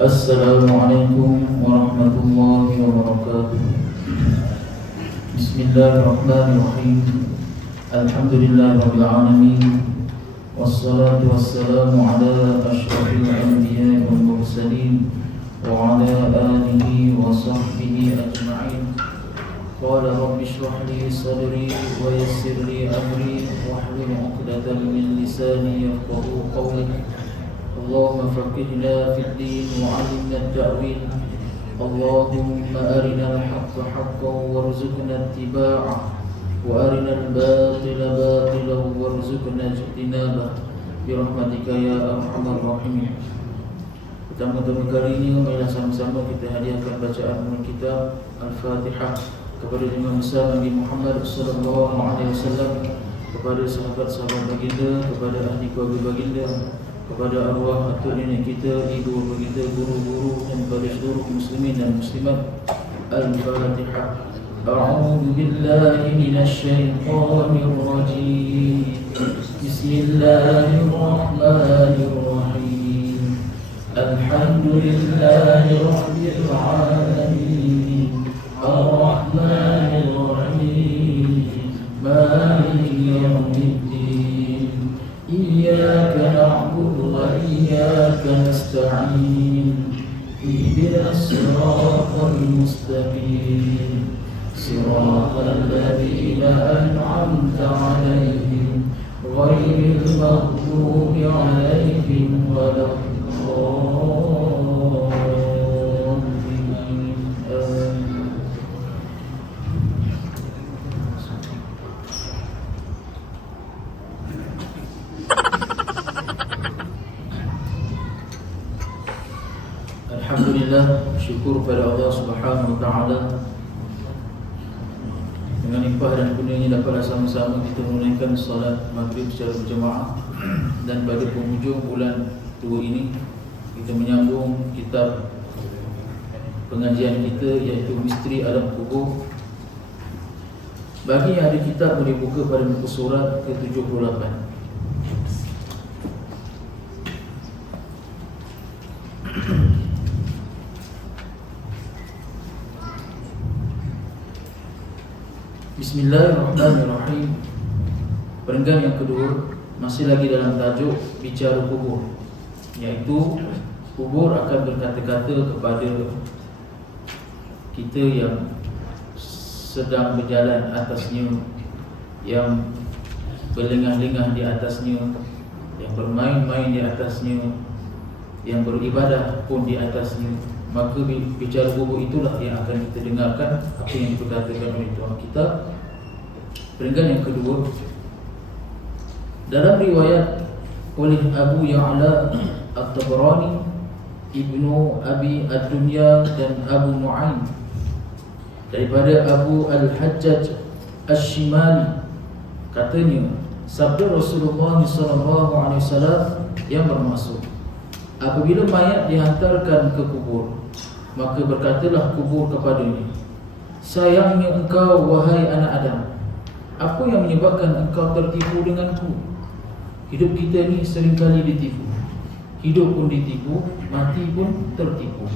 Assalamualaikum warahmatullahi wabarakatuh. Bismillahirrahmanirrahim. Alhamdulillahirabbil alamin. Wassalatu wassalamu ala asyrafil anbiya'i wal mursalin wa ala alihi wa sahbihi ajma'in. Qala rabbi shrah li sadri wa yassir li amri wahlul 'uqdatam min lisani yafqahu qawli. اللهم فقهنا في الدين وعلمنا التأويل. اللهم أرنا الحق حقا وارزقنا اتباعه وأرنا الباطل باطلا وارزقنا اجتنابه برحمتك يا أرحم الراحمين. Pertama-tama kali ini marilah sama-sama kita hadiahkan bacaan kitab Al-Fatihah kepada Imam besar Nabi Muhammad sallallahu alaihi wasallam, kepada sahabat-sahabat baginda, kepada ahli keluarga baginda, kepada arwah atuk nenek kita, ibu kita, guru-guru dan kepada seluruh muslimin dan muslimat. Al-Fatihah. A'udzu billahi minasy syaithanir rajim. Bismillahirrahmanirrahim. Alhamdulillahi rabbil alamin. Ar-Rahmanir Rahim. Maliki yaumiddin. Iyyaka na'budu wa iyyaka nasta'in. Ihdinas siratal mustaqim. Siratal ladzina an'amta 'alaihim ghairil maghdubi 'alaihim waladdallin. Alhamdulillah, syukur pada Allah Subhanahu wa taala. Dengan limpah dan kurnianya dapatlah sama-sama kita menunaikan salat maghrib secara berjemaah. Dan pada penghujung bulan 2 ini kita menyambung kitab pengajian kita, iaitu Misteri Alam Kubur. Bagi yang ada kitab boleh buka pada muka surat ke-78. Bismillahirrahmanirrahim. Perenggan yang kedua masih lagi dalam tajuk bicara kubur, iaitu kubur akan berkata-kata kepada kita yang sedang berjalan atasnya, yang berlengah-lengah di atasnya, yang bermain-main di atasnya, yang beribadah pun di atasnya. Maka bicara kubur itulah yang akan kita dengarkan apa yang diperkatakan oleh Tuhan kita. Perenggan yang kedua, dalam riwayat oleh Abu Ya'la At-Tabarani, Ibnu Abi Ad-Dunya dan Abu Nu'aim, daripada Abu Al-Hajjaj Ash-Shimali, katanya sabda Rasulullah SAW yang bermaksud, apabila mayat dihantarkan ke kubur, maka berkatalah kubur kepadanya, sayangnya engkau wahai anak Adam, apa yang menyebabkan engkau tertipu denganku? Hidup kita ni seringkali ditipu. Hidup pun ditipu, mati pun tertipu.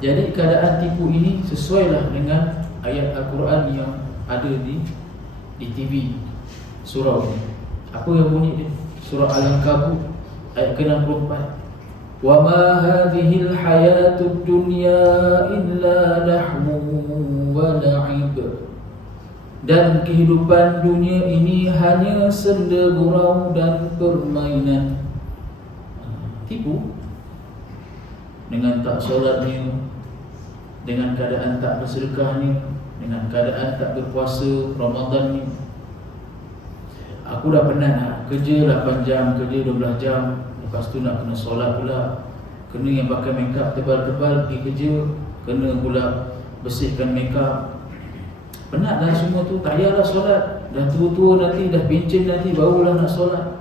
Jadi keadaan tipu ini sesuailah dengan ayat Al-Quran yang ada di TV surau ini. Apa yang bunyi dia? Surah Al-Ankabut ayat ke-64. Wa ma hadhil hayatud dunya illa lahwun wa la'ib. Dan kehidupan dunia ini hanya senda gurau dan permainan. Tipu dengan tak solatnya, dengan keadaan tak bersedekahnya, dengan keadaan tak berpuasa Ramadan ni. Aku dah penat kerja 8 jam, kerja 12 jam, lepas tu nak kena solat pula, kena yang pakai makeup tebal-tebal pergi kerja, kena pula bersihkan makeup. Penat dah semua tu, tak payahlah solat. Dah tua-tua nanti, dah pencen nanti, barulah nak solat.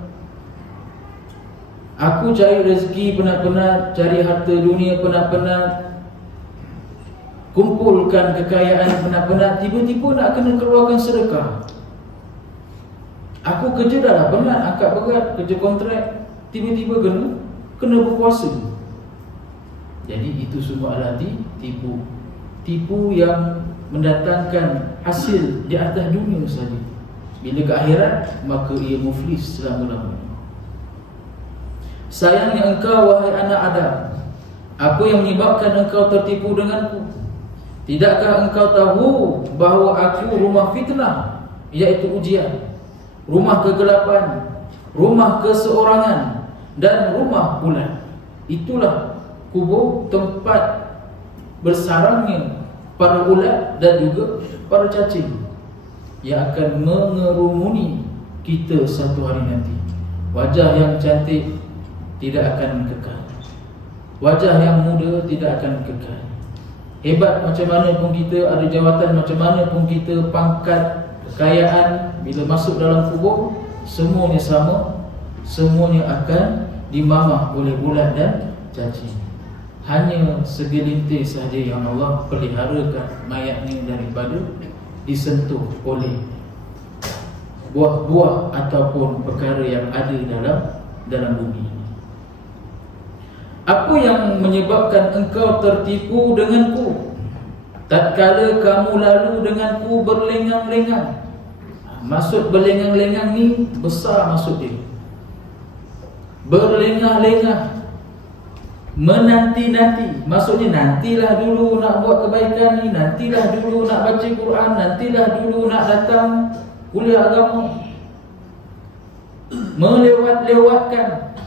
Aku cari rezeki penat-penat, cari harta dunia penat-penat, kumpulkan kekayaan penat-penat, tiba-tiba nak kena keluarkan sedekah. Aku kerja dah penat, angkat berat, kerja kontrak, tiba-tiba kena berpuasa. Jadi itu semua adalah tipu. Tipu yang mendatangkan hasil di atas dunia saja. Bila ke akhirat, maka ia muflis selama-lamanya. Sayangnya engkau, wahai anak Adam, apa yang menyebabkan engkau tertipu denganku? Tidakkah engkau tahu bahawa aku rumah fitnah, iaitu ujian, rumah kegelapan, rumah keseorangan, dan rumah bulan? Itulah kubur, tempat bersarangnya para ulat dan juga para cacing yang akan mengerumuni kita satu hari nanti. Wajah yang cantik tidak akan kekal, wajah yang muda tidak akan kekal. Hebat macam mana pun kita, ada jawatan macam mana pun kita, pangkat, kekayaan, bila masuk dalam kubur, semuanya sama, semuanya akan dimamah oleh ulat dan cacing. Hanya segelintir sahaja yang Allah peliharakan mayatnya daripada disentuh oleh buah-buah ataupun perkara yang ada dalam bumi ini. Apa yang menyebabkan engkau tertipu denganku tatkala kamu lalu denganku berlengang-lengang? Maksud berlengang-lengang ni besar maksud dia. Berlengah-lengah, menanti-nanti, maksudnya nantilah dulu nak buat kebaikan ni, nantilah dulu nak baca Quran, nantilah dulu nak datang kuliah agama. Melewat-lewatkan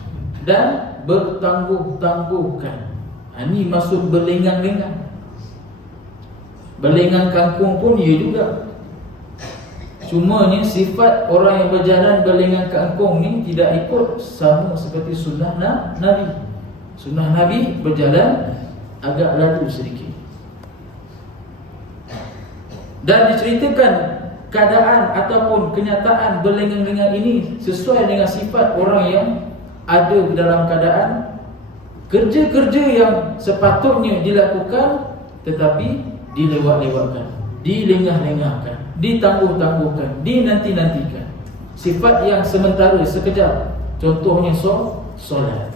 dan bertangguh-tangguhkan. Ini maksud berlengang-lengang. Berlengang kangkung pun ia juga. Cumanya sifat orang yang berjalan berlengang kangkung ni tidak ikut sama seperti sunnah Nabi. Sunnah Nabi berjalan agak laju sedikit. Dan diceritakan keadaan ataupun kenyataan berlengang-lengang ini sesuai dengan sifat orang yang ada dalam keadaan kerja-kerja yang sepatutnya dilakukan tetapi dilewat-lewatkan, dilengah-lengahkan, ditangguh-tangguhkan, dinanti-nantikan. Sifat yang sementara, sekejap. Contohnya solat.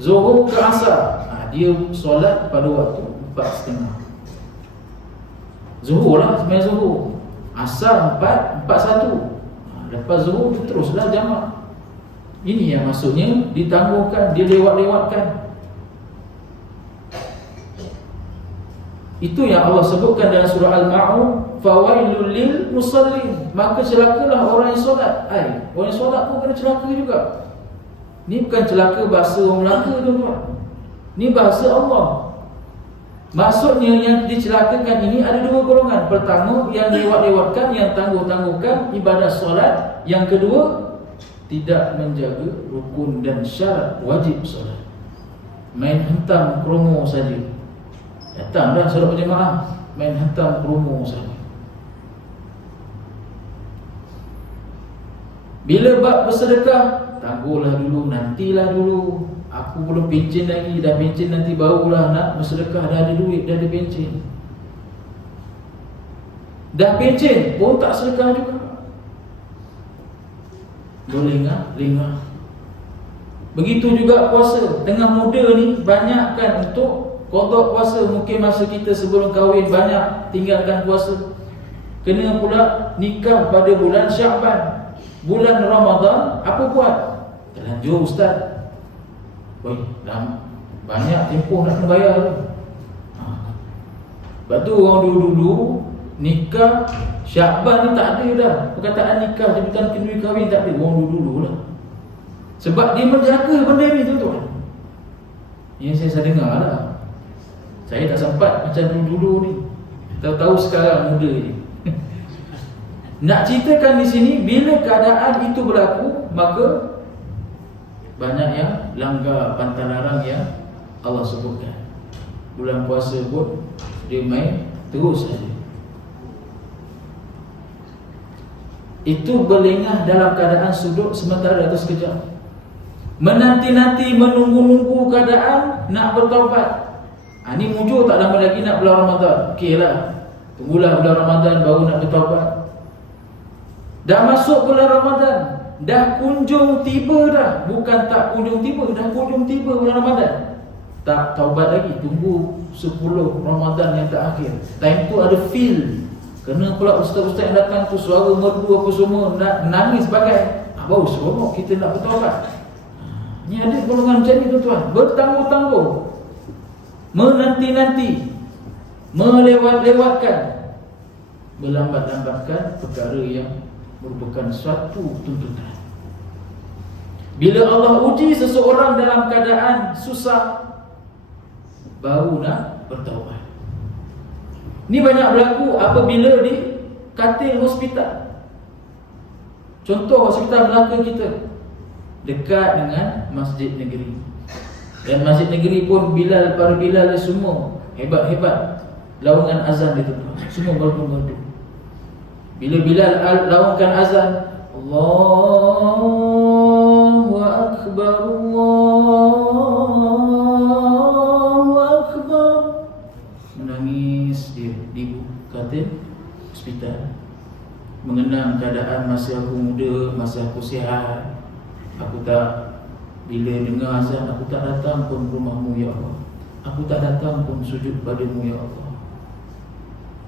Zuhur ke asar, dia solat pada waktu 4.30. Zuhur lah, sebenarnya zuhur. Asar 4.41. Lepas zuhur teruslah jamak. Ini yang maksudnya ditangguhkan, dilewat-lewatkan. Itu yang Allah sebutkan dalam surah Al-Ma'un, fawailul lil musallin, maka celakalah orang yang solat. Orang yang solat pun kena celaka juga. Ni bukan celaka bahasa orang Melaka tuan-tuan. Ni bahasa Allah. Maksudnya yang dicelakakan ini ada dua golongan. Pertama, yang lewat-lewatkan, yang tangguh-tangguhkan ibadah solat. Yang kedua, tidak menjaga rukun dan syarat wajib solat. Main hentam promo saja. Datang dah solat berjemaah, main hentam promo saja. Bila bab bersedekah, tangguhlah dulu, nantilah dulu. Aku belum pencen lagi, dah pencen nanti barulah nak bersedekah, dah ada duit, dah ada pencen. Dah pencen pun tak sedekah juga. Berlengah-lengah. Begitu juga puasa. Tengah muda ni banyakkan untuk qada puasa. Mungkin masa kita sebelum kahwin banyak tinggalkan puasa. Kena pula nikah pada bulan Syaban. Bulan Ramadan apa buat? Terlanjur ustaz. Dah banyak tempoh nak kena bayar. Sebab tu orang dulu-dulu nikah Syaban ni tak ada dah. Perkataan nikah jemputan kenduri kahwin tak ada. Orang dulu-dulu lah. Sebab dia menjaga benda ni tuan-tuan. Yang saya dengar lah. Saya tak sempat macam dulu-dulu ni. Tahu-tahu sekarang muda ni. Nak ceritakan di sini, bila keadaan itu berlaku, maka banyak yang langgar pantang larang yang Allah sebutkan. Bulan puasa pun dia main terus saja. Itu berlengah dalam keadaan sudut sementara atau sekejap. Menanti-nanti, menunggu-nunggu keadaan nak bertaubat. Ini mujur tak lama lagi nak bulan Ramadan. Okeylah, tunggulah bulan Ramadan baru nak bertaubat. Dah masuk bulan Ramadan, dah kunjung tiba dah. Bukan tak kunjung tiba, dah kunjung tiba bulan Ramadan. Tak taubat lagi, tunggu 10 Ramadan yang terakhir. Time tu ada feel. Kena pula ustaz-ustaz yang datang tu suara merdu apa semua, nak nangis bagai baru seronok kita nak bertaubat. Ni ada golongan macam ni tuan-tuan, bertangguh-tangguh, menanti-nanti, melewat-lewatkan, berlambat-lambatkan perkara yang merupakan suatu tuntutan. Bila Allah uji seseorang dalam keadaan susah, baru nak bertaubat. Ni banyak berlaku apabila di katil hospital. Contoh hospital Melaka kita dekat dengan masjid negeri. Dan masjid negeri pun para Bilal semua hebat-hebat. Lawangan azan dia tu, semua berdu-berdu. Bila Bilal lawankan azan, Allahu Akbar, Allahu Akbar, menangis dia di katil hospital, mengenang keadaan masa aku muda, masa aku sihat. Aku tak, bila dengar azan, aku tak datang pun rumahmu ya Allah. Aku tak datang pun sujud padamu ya Allah.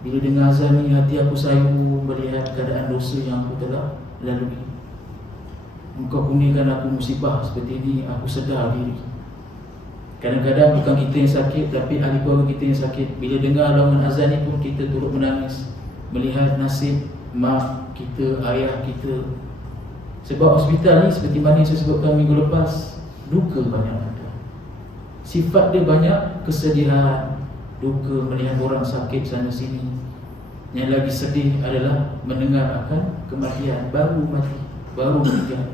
Bila dengar azan ni, hati aku sayu melihat keadaan dosa yang aku telah lalui. Engkau kurniakan aku musibah seperti ini, aku sedar diri. Kadang-kadang bukan kita yang sakit, tapi ahli keluarga kita yang sakit. Bila dengar lawangan azan ni pun kita turut menangis, melihat nasib mak kita, ayah kita. Sebab hospital ni seperti mana yang saya sebutkan minggu lepas, duka banyak ada. Sifat dia banyak kesedihan, duka melihat orang sakit sana sini. Yang lagi sedih adalah mendengar akan kematian, baru mati, baru meninggal.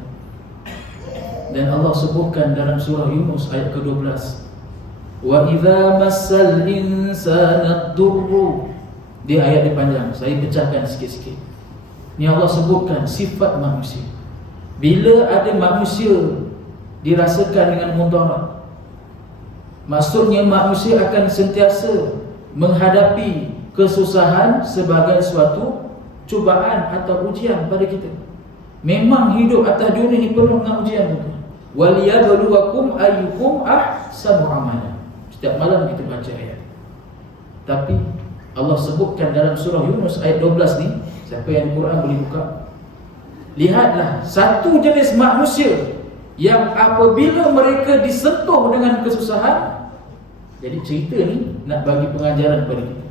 Dan Allah sebutkan dalam surah Yunus ayat ke-12, wa idza massal insana ad-durru. Dia ayat dia panjang, saya pecahkan sikit-sikit. Ni Allah sebutkan sifat manusia. Bila ada manusia dirasakan dengan mudarat, maksudnya manusia akan sentiasa menghadapi kesusahan sebagai suatu cubaan atau ujian pada kita. Memang hidup atas dunia ini penuh dengan ujian. Waliyabluwakum ayyukum ahsanu amala. Setiap malam kita baca ayat. Tapi Allah sebutkan dalam surah Yunus ayat 12 ni, siapa yang Quran boleh buka? Lihatlah satu jenis manusia yang apabila mereka disentuh dengan kesusahan. Jadi cerita ni nak bagi pengajaran kepada kita.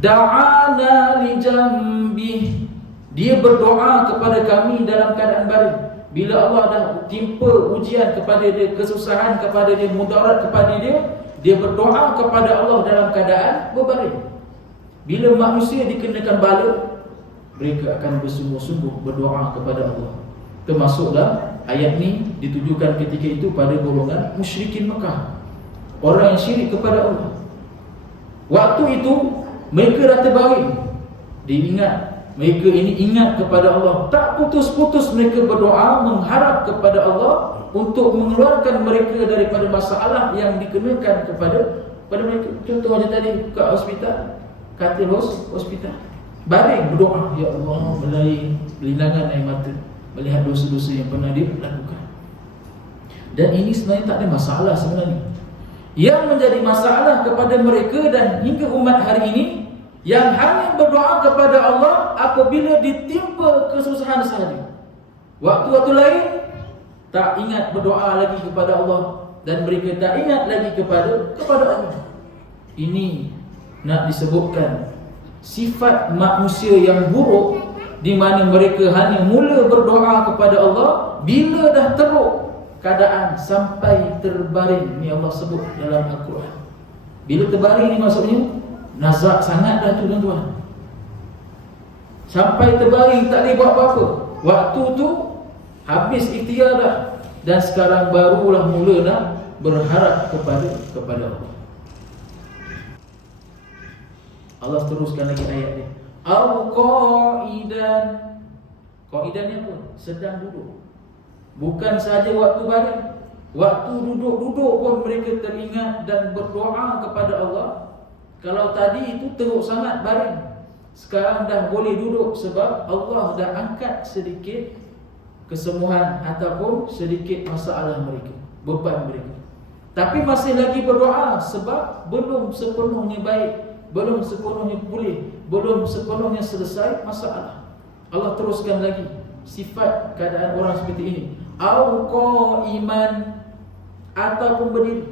Da'ana li jambih, dia berdoa kepada kami dalam keadaan baring. Bila Allah dah timpa ujian kepada dia, kesusahan kepada dia, mudarat kepada dia, dia berdoa kepada Allah dalam keadaan berbaring. Bila manusia dikenakan bala, mereka akan bersungguh-sungguh berdoa kepada Allah. Termasuklah ayat ni ditujukan ketika itu pada golongan musyrikin Mekah, orang yang syirik kepada Allah. Waktu itu mereka dah terbaring, diingat, mereka ini ingat kepada Allah. Tak putus-putus mereka berdoa mengharap kepada Allah untuk mengeluarkan mereka daripada masalah yang dikenakan kepada mereka. Contoh macam tadi kat hospital, katil hospital, baring berdoa, ya Allah, melalui linangan air mata melihat dosa-dosa yang pernah dia lakukan. Dan ini sebenarnya tak ada masalah sebenarnya. Yang menjadi masalah kepada mereka dan hingga umat hari ini, yang hanya berdoa kepada Allah apabila ditimpa kesusahan sahaja. Waktu-waktu lain tak ingat berdoa lagi kepada Allah, dan mereka tak ingat lagi kepada Allah. Ini nak disebutkan sifat manusia yang buruk, di mana mereka hanya mula berdoa kepada Allah bila dah teruk keadaan sampai terbaring. Ni Allah sebut dalam Al-Quran. Bila terbaring ni maksudnya nazak sangat dah tu tuan-tuan, sampai terbaring tak boleh buat apa-apa. Waktu tu habis ikhtiar dah, dan sekarang barulah mula nak berharap kepada Allah. Allah teruskan lagi ayat dia. Al-Qa'idan. Qa'idan ni apa? Sedang duduk. Bukan sahaja waktu baring, waktu duduk-duduk pun mereka teringat dan berdoa kepada Allah. Kalau tadi itu teruk sangat baring, sekarang dah boleh duduk sebab Allah dah angkat sedikit kesembuhan ataupun sedikit masalah mereka, beban mereka. Tapi masih lagi berdoa sebab belum sepenuhnya baik, belum sepenuhnya pulih, belum sepenuhnya selesai masalah. Allah teruskan lagi sifat keadaan orang seperti ini. Au qaiman, ataupun berdiri.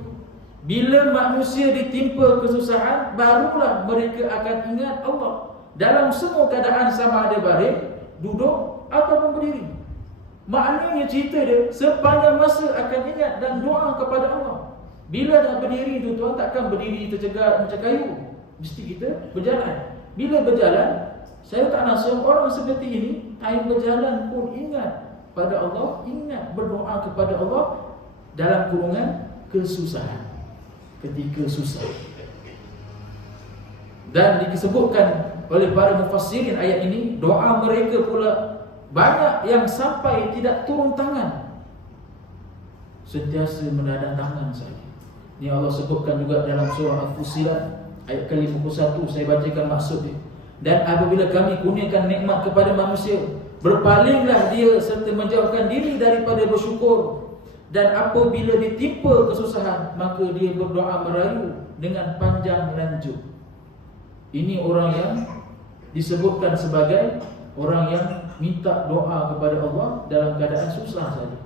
Bila manusia ditimpa kesusahan, barulah mereka akan ingat Allah. Dalam semua keadaan, sama ada baring, duduk ataupun berdiri. Maknanya cerita dia sepanjang masa akan ingat dan doa kepada Allah. Bila dah berdiri tu tuan, takkan berdiri tercegar macam kayu. Mesti kita berjalan. Bila berjalan, saya tak nak orang seperti ini, time berjalan pun ingat pada Allah, ingat berdoa kepada Allah dalam kurungan kesusahan, ketika susah. Dan disebutkan oleh para mufassirin ayat ini, doa mereka pula banyak yang sampai tidak turun tangan, sentiasa menadah tangan saja. Ini Allah sebutkan juga dalam surah Al-Fussilat ayat ke-51. Saya bacakan maksud dia. Dan apabila kami kurniakan nikmat kepada manusia, berpalinglah dia serta menjauhkan diri daripada bersyukur. Dan apabila ditimpa kesusahan, maka dia berdoa merayu dengan panjang lanjut. Ini orang yang disebutkan sebagai orang yang minta doa kepada Allah dalam keadaan susah saja.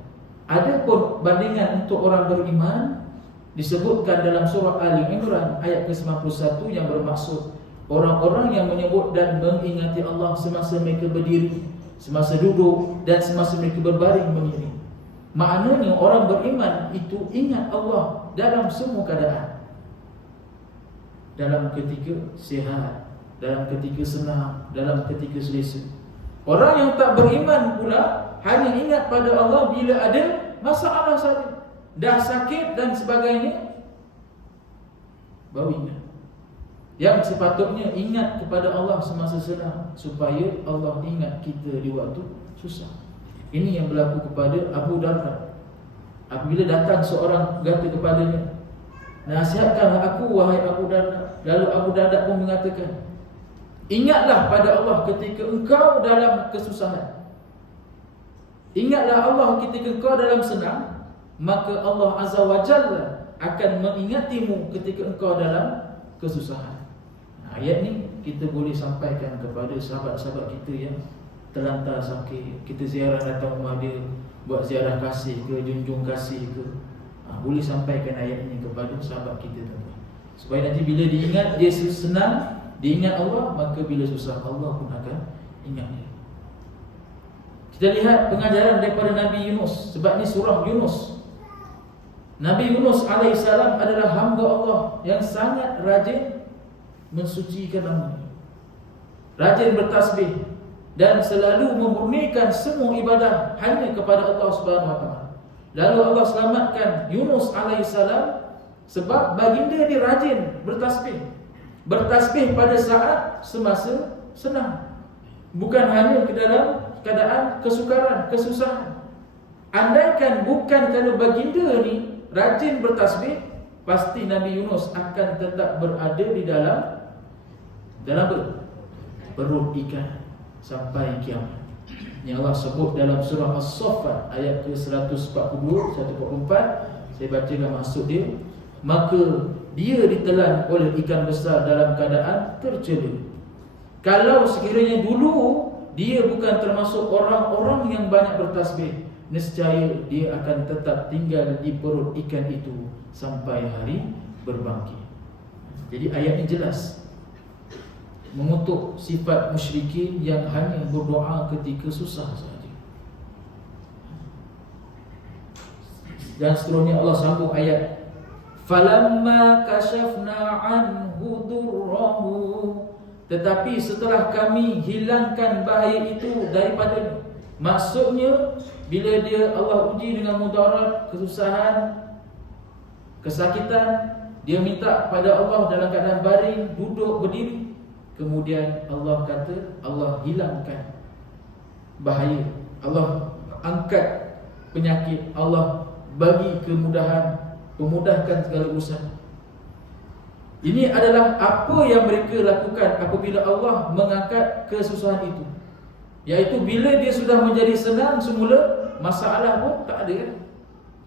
Adapun bandingan untuk orang beriman, disebutkan dalam surah Ali Imran ayat ke-91 yang bermaksud orang-orang yang menyebut dan mengingati Allah semasa mereka berdiri, semasa duduk dan semasa mereka berbaring menyiring. Maknanya orang beriman itu ingat Allah dalam semua keadaan. Dalam ketika sihat, dalam ketika senang, dalam ketika selesa. Orang yang tak beriman pula hanya ingat pada Allah bila ada masalah saja. Dah sakit dan sebagainya, baru ingat. Yang sepatutnya ingat kepada Allah semasa senang, supaya Allah ingat kita di waktu susah. Ini yang berlaku kepada Abu Darda. Apabila datang seorang kata kepadanya, nasihatkanlah aku wahai Abu Darda. Lalu Abu Darda pun mengatakan, ingatlah pada Allah ketika engkau dalam kesusahan. Ingatlah Allah ketika engkau dalam senang, maka Allah Azza wa Jalla akan mengingatimu ketika engkau dalam kesusahan. Ayat ni kita boleh sampaikan kepada sahabat-sahabat kita yang terlantar sakit. Kita ziarah datang rumah dia, buat ziarah kasih ke, junjung kasih ke. Boleh sampaikan ayat ini kepada sahabat kita tuan-tuan, supaya nanti bila diingat dia senang, diingat Allah, maka bila susah Allah pun akan ingat dia. Kita lihat pengajaran daripada Nabi Yunus. Sebab ni surah Yunus. Nabi Yunus AS adalah hamba Allah yang sangat rajin mensucikan namanya, rajin bertasbih dan selalu memurnikan semua ibadah hanya kepada Allah SWT. Lalu Allah selamatkan Yunus AS sebab baginda dia rajin bertasbih. Bertasbih pada saat semasa senang, bukan hanya ke dalam keadaan kesukaran, kesusahan. Andaikan bukan kerana baginda ni rajin bertasbih, pasti Nabi Yunus akan tetap berada di dalam perut ikan sampai kiamat. Yang Allah sebut dalam surah As-Saffat ayat ke-142, 144. Saya bacakan maksud dia. Maka dia ditelan oleh ikan besar dalam keadaan tercela. Kalau sekiranya dulu dia bukan termasuk orang-orang yang banyak bertasbih, nescaya dia akan tetap tinggal di perut ikan itu sampai hari berbangkit. Jadi ayat ini jelas mengutuk sifat musyrikin yang hanya berdoa ketika susah saja. Dan seterusnya Allah sambung ayat, falamma kashafna anhu durrahu, tetapi setelah kami hilangkan bahaya itu daripadanya. Maksudnya bila dia Allah uji dengan mudarat, kesusahan, kesakitan, dia minta pada Allah dalam keadaan baring, duduk, berdiri. Kemudian Allah kata, Allah hilangkan bahaya, Allah angkat penyakit, Allah bagi kemudahan, memudahkan segala urusan. Ini adalah apa yang mereka lakukan apabila Allah mengangkat kesusahan itu, iaitu bila dia sudah menjadi senang semula, masalah pun tak ada kan?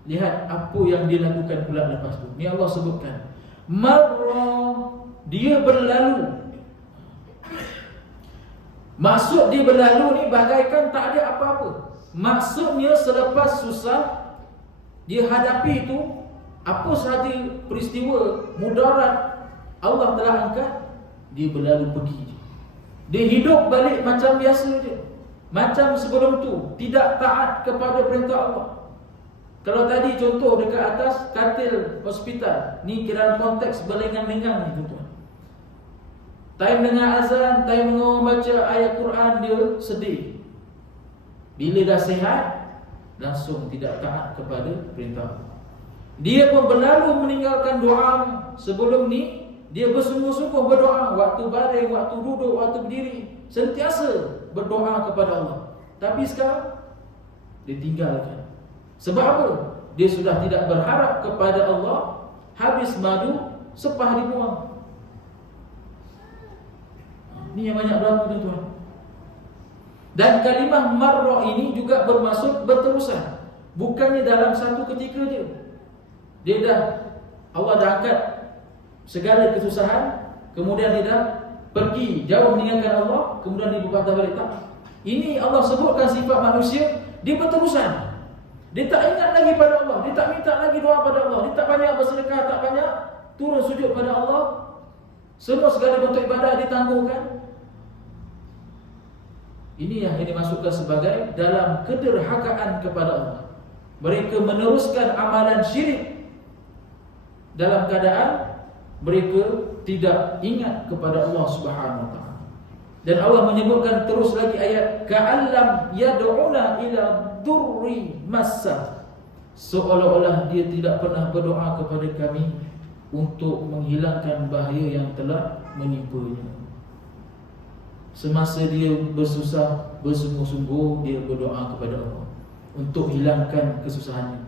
Lihat apa yang dia lakukan pula lepas tu. Ni Allah sebutkan, marra, dia berlalu. Maksud dia berlalu ni bagaikan tak ada apa-apa. Maksudnya selepas susah dia hadapi itu, apa sahaja peristiwa mudarat Allah telah angkat, dia berlalu pergi. Dia hidup balik macam biasa je, macam sebelum tu, tidak taat kepada perintah Allah. Kalau tadi contoh dekat atas katil hospital, ni kira konteks berlengang-lengang ni tuan-tuan. Time dengar azan, time dengar baca ayat Quran, dia sedih. Bila dah sihat, langsung tidak taat kepada perintah Allah. Dia pun berlalu meninggalkan doa. Sebelum ni dia bersungguh-sungguh berdoa, waktu baring, waktu duduk, waktu berdiri, sentiasa berdoa kepada Allah. Tapi sekarang dia tinggalkan. Sebab apa? Dia sudah tidak berharap kepada Allah. Habis madu, sepah dibuang. Ini yang banyak berlaku tuan-tuan. Dan kalimah marra ini juga bermaksud berterusan. Bukannya dalam satu ketika je. Dia dah, Allah dah angkat segala kesusahan, kemudian dia dah pergi jauh meninggalkan Allah, kemudian dia berpatah balik. Tak. Ini Allah sebutkan sifat manusia, dia berterusan. Dia tak ingat lagi pada Allah, dia tak minta lagi doa pada Allah, dia tak banyak bersedekah, tak banyak turun sujud pada Allah. Semua segala bentuk ibadah ditangguhkan. Ini yang dimasukkan sebagai dalam kederhakaan kepada Allah. Mereka meneruskan amalan syirik dalam keadaan mereka tidak ingat kepada Allah Subhanahu wa taala. Dan Allah menyebutkan terus lagi ayat, ka'allam yad'una ila durri massa, seolah-olah dia tidak pernah berdoa kepada kami untuk menghilangkan bahaya yang telah menimpanya. Semasa dia bersusah, bersungguh-sungguh dia berdoa kepada Allah untuk hilangkan kesusahannya.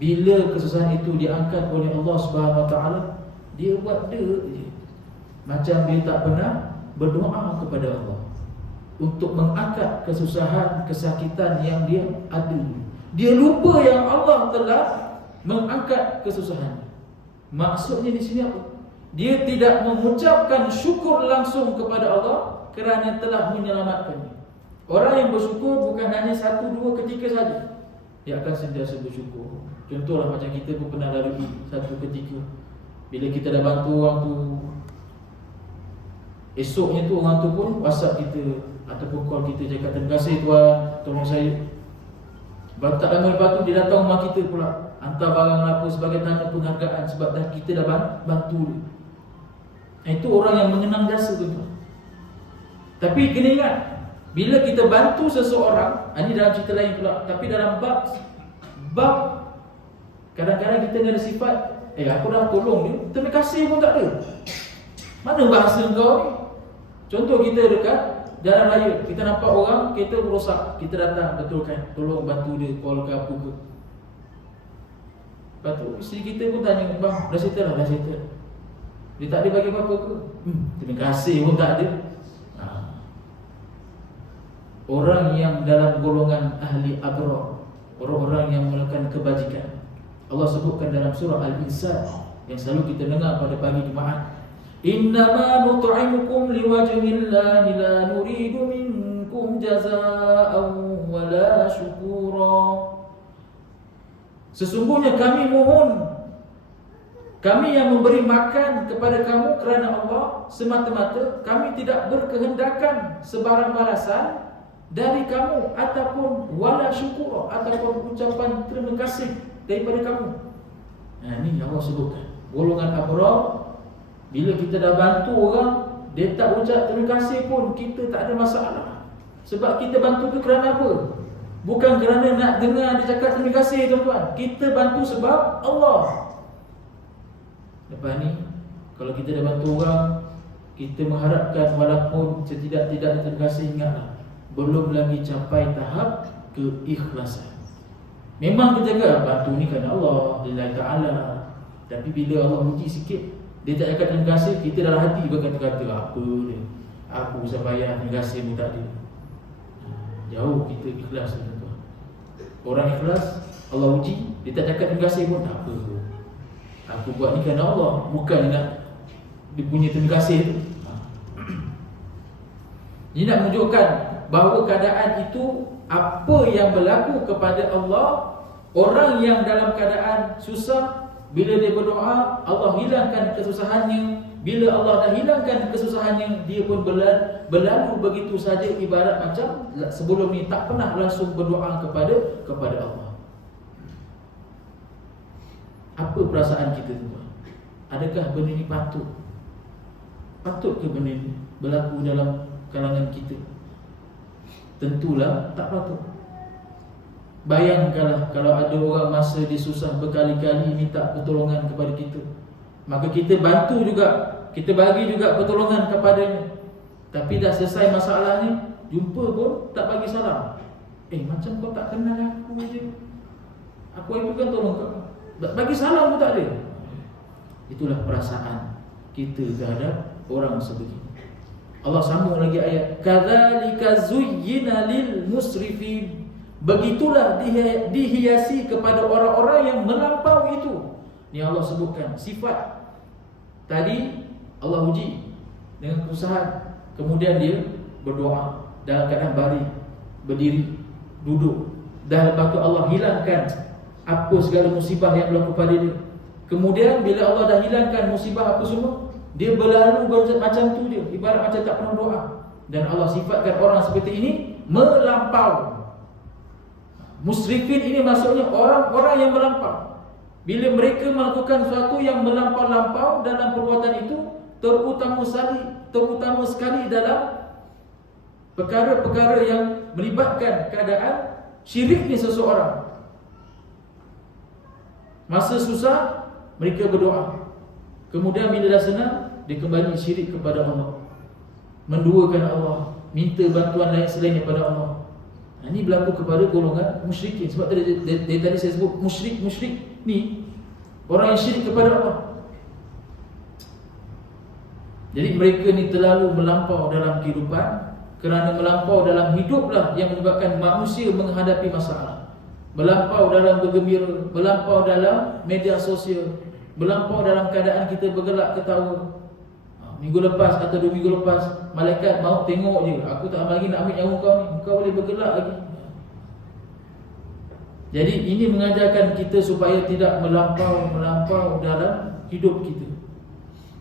Bila kesusahan itu diangkat oleh Allah Subhanahu wa taala, dia buat je, macam dia tak pernah berdoa kepada Allah untuk mengangkat kesusahan, kesakitan yang dia ada. Dia lupa yang Allah telah mengangkat kesusahan. Maksudnya di sini apa? Dia tidak mengucapkan syukur langsung kepada Allah kerana telah menyelamatkannya. Orang yang bersyukur bukan hanya satu dua ketika saja, dia akan sentiasa bersyukur. Contohlah macam kita pun pernah lalui satu ketika, bila kita dah bantu orang tu, esoknya tu orang tu pun WhatsApp kita ataupun call kita, cakap terima kasih tuan, tolong saya. Tak lama lepas tu dia datang rumah kita pula, hantar barang apa sebagai tanda penghargaan sebab dah kita dah bantu dia. Itu orang yang mengenang jasa tu. Tapi kena ingat, bila kita bantu seseorang, ini dalam cerita lain pula, tapi dalam bab kadang-kadang kita ada sifat, aku dah tolong dia, terima kasih pun tak ada. Mana bahasa kau ni? Contoh kita dekat jalan raya, kita nampak orang kereta rosak, kita datang betulkan, tolong bantu dia, call ke apa ke. Lepas tu isteri kita pun tanya, bang, dah settle lah, dah settle. Dia tak ada bagi apa-apa ke? Terima kasih pun tak ada. Orang yang dalam golongan ahli abrar, orang-orang yang melakukan kebajikan, Allah sebutkan dalam surah Al-Insan yang selalu kita dengar pada pagi Jumaat, innama nut'imukum liwajhillahi la nuridu minkum jazaa'an wala syukura. Sesungguhnya kami mohon, kami yang memberi makan kepada kamu kerana Allah semata-mata, kami tidak berkehendakan sebarang balasan dari kamu ataupun wala syukur, ataupun ucapan terima kasih daripada kamu. Ini Allah sebutkan golongan abrar. Bila kita dah bantu orang, dia tak ucap terima kasih pun, kita tak ada masalah. Sebab kita bantu tu kerana apa? Bukan kerana nak dengar dia cakap terima kasih tuan-tuan. Kita bantu sebab Allah. Lepas ni, kalau kita dah bantu orang, kita mengharapkan walaupun setidak-tidaknya terima kasih, ingatlah, belum lagi capai tahap keikhlasan. Memang kita cakap bantu ni kerana Allah, lillahi ta'ala. Tapi bila Allah uji sikit, dia tak cakap terima kasih, kita dalam hati berkata-kata, apa dia, aku bisa bayar terima kasih pun tak ada. Jauh kita ikhlas tuan-tuan. Orang ikhlas, Allah uji, dia tak cakap terima kasih pun, tak apa, aku buat ni kerana Allah, bukan nak dia punya terima kasih tu. Ini nak menunjukkan bahawa keadaan itu, apa yang berlaku kepada Allah, orang yang dalam keadaan susah, bila dia berdoa, Allah hilangkan kesusahannya. Bila Allah dah hilangkan kesusahannya, dia pun berlalu begitu saja, ibarat macam sebelum ni tak pernah langsung berdoa kepada Allah. Apa perasaan kita tu? Adakah benda ni patut? Patut ke benda ni berlaku dalam kalangan kita? Tentulah tak patut. Bayangkanlah kalau ada orang masa dia susah berkali-kali minta pertolongan kepada kita, maka kita bantu juga, kita bagi juga pertolongan kepadanya. Tapi dah selesai masalah ni, jumpa pun tak bagi salam. Macam kau tak kenal aku je, aku itu kan tolong kau, bagi salam pun tak ada. Itulah perasaan kita terhadap orang sebegini. Allah sambung lagi ayat, kadzalika zuyyina lil musrifin, begitulah dihiasi kepada orang-orang yang melampau itu. Ni Allah sebutkan sifat. Tadi Allah uji dengan kesusahan, kemudian dia berdoa dalam keadaan baring, berdiri, duduk. Dah lepas tu Allah hilangkan apa segala musibah yang berlaku pada dia. Kemudian bila Allah dah hilangkan musibah apa semua, dia berlalu macam tu dia, ibarat macam tak pernah doa. Dan Allah sifatkan orang seperti ini melampau. Musrifin ini maksudnya orang-orang yang melampau. Bila mereka melakukan sesuatu yang melampau-lampau dalam perbuatan itu, terutama sekali dalam perkara-perkara yang melibatkan keadaan syiriknya seseorang. Masa susah mereka berdoa, kemudian bila dah senang dia kembali syirik kepada Allah, menduakan Allah, minta bantuan lain selain daripada Allah. Ini berlaku kepada golongan musyrikin. Sebab tadi saya sebut musyrik ni orang yang syirik kepada Allah. Jadi mereka ni terlalu melampau dalam kehidupan. Kerana melampau dalam hiduplah yang menyebabkan manusia menghadapi masalah. Melampau dalam bergembira, melampau dalam media sosial, melampau dalam keadaan kita bergelak ketawa. Minggu lepas atau 2 minggu lepas, malaikat maut tengok je, aku tak lagi nak ambil nyawa kau ni, kau boleh bergelak lagi. Jadi ini mengajarkan kita supaya tidak melampau dalam hidup kita.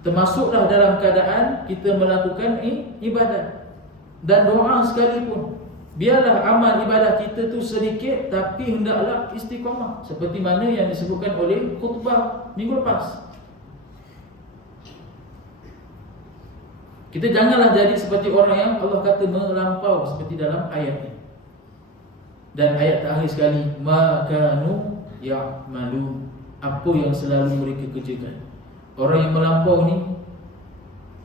Termasuklah dalam keadaan kita melakukan ibadat dan doa sekalipun. Biarlah amal ibadah kita tu sedikit, tapi hendaklah istiqamah, seperti mana yang disebutkan oleh khutbah minggu lepas. Kita janganlah jadi seperti orang yang Allah kata melampau seperti dalam ayat ini. Dan ayat terakhir sekali, makanu ya'malu, apa yang selalu mereka kerjakan. Orang yang melampau ni,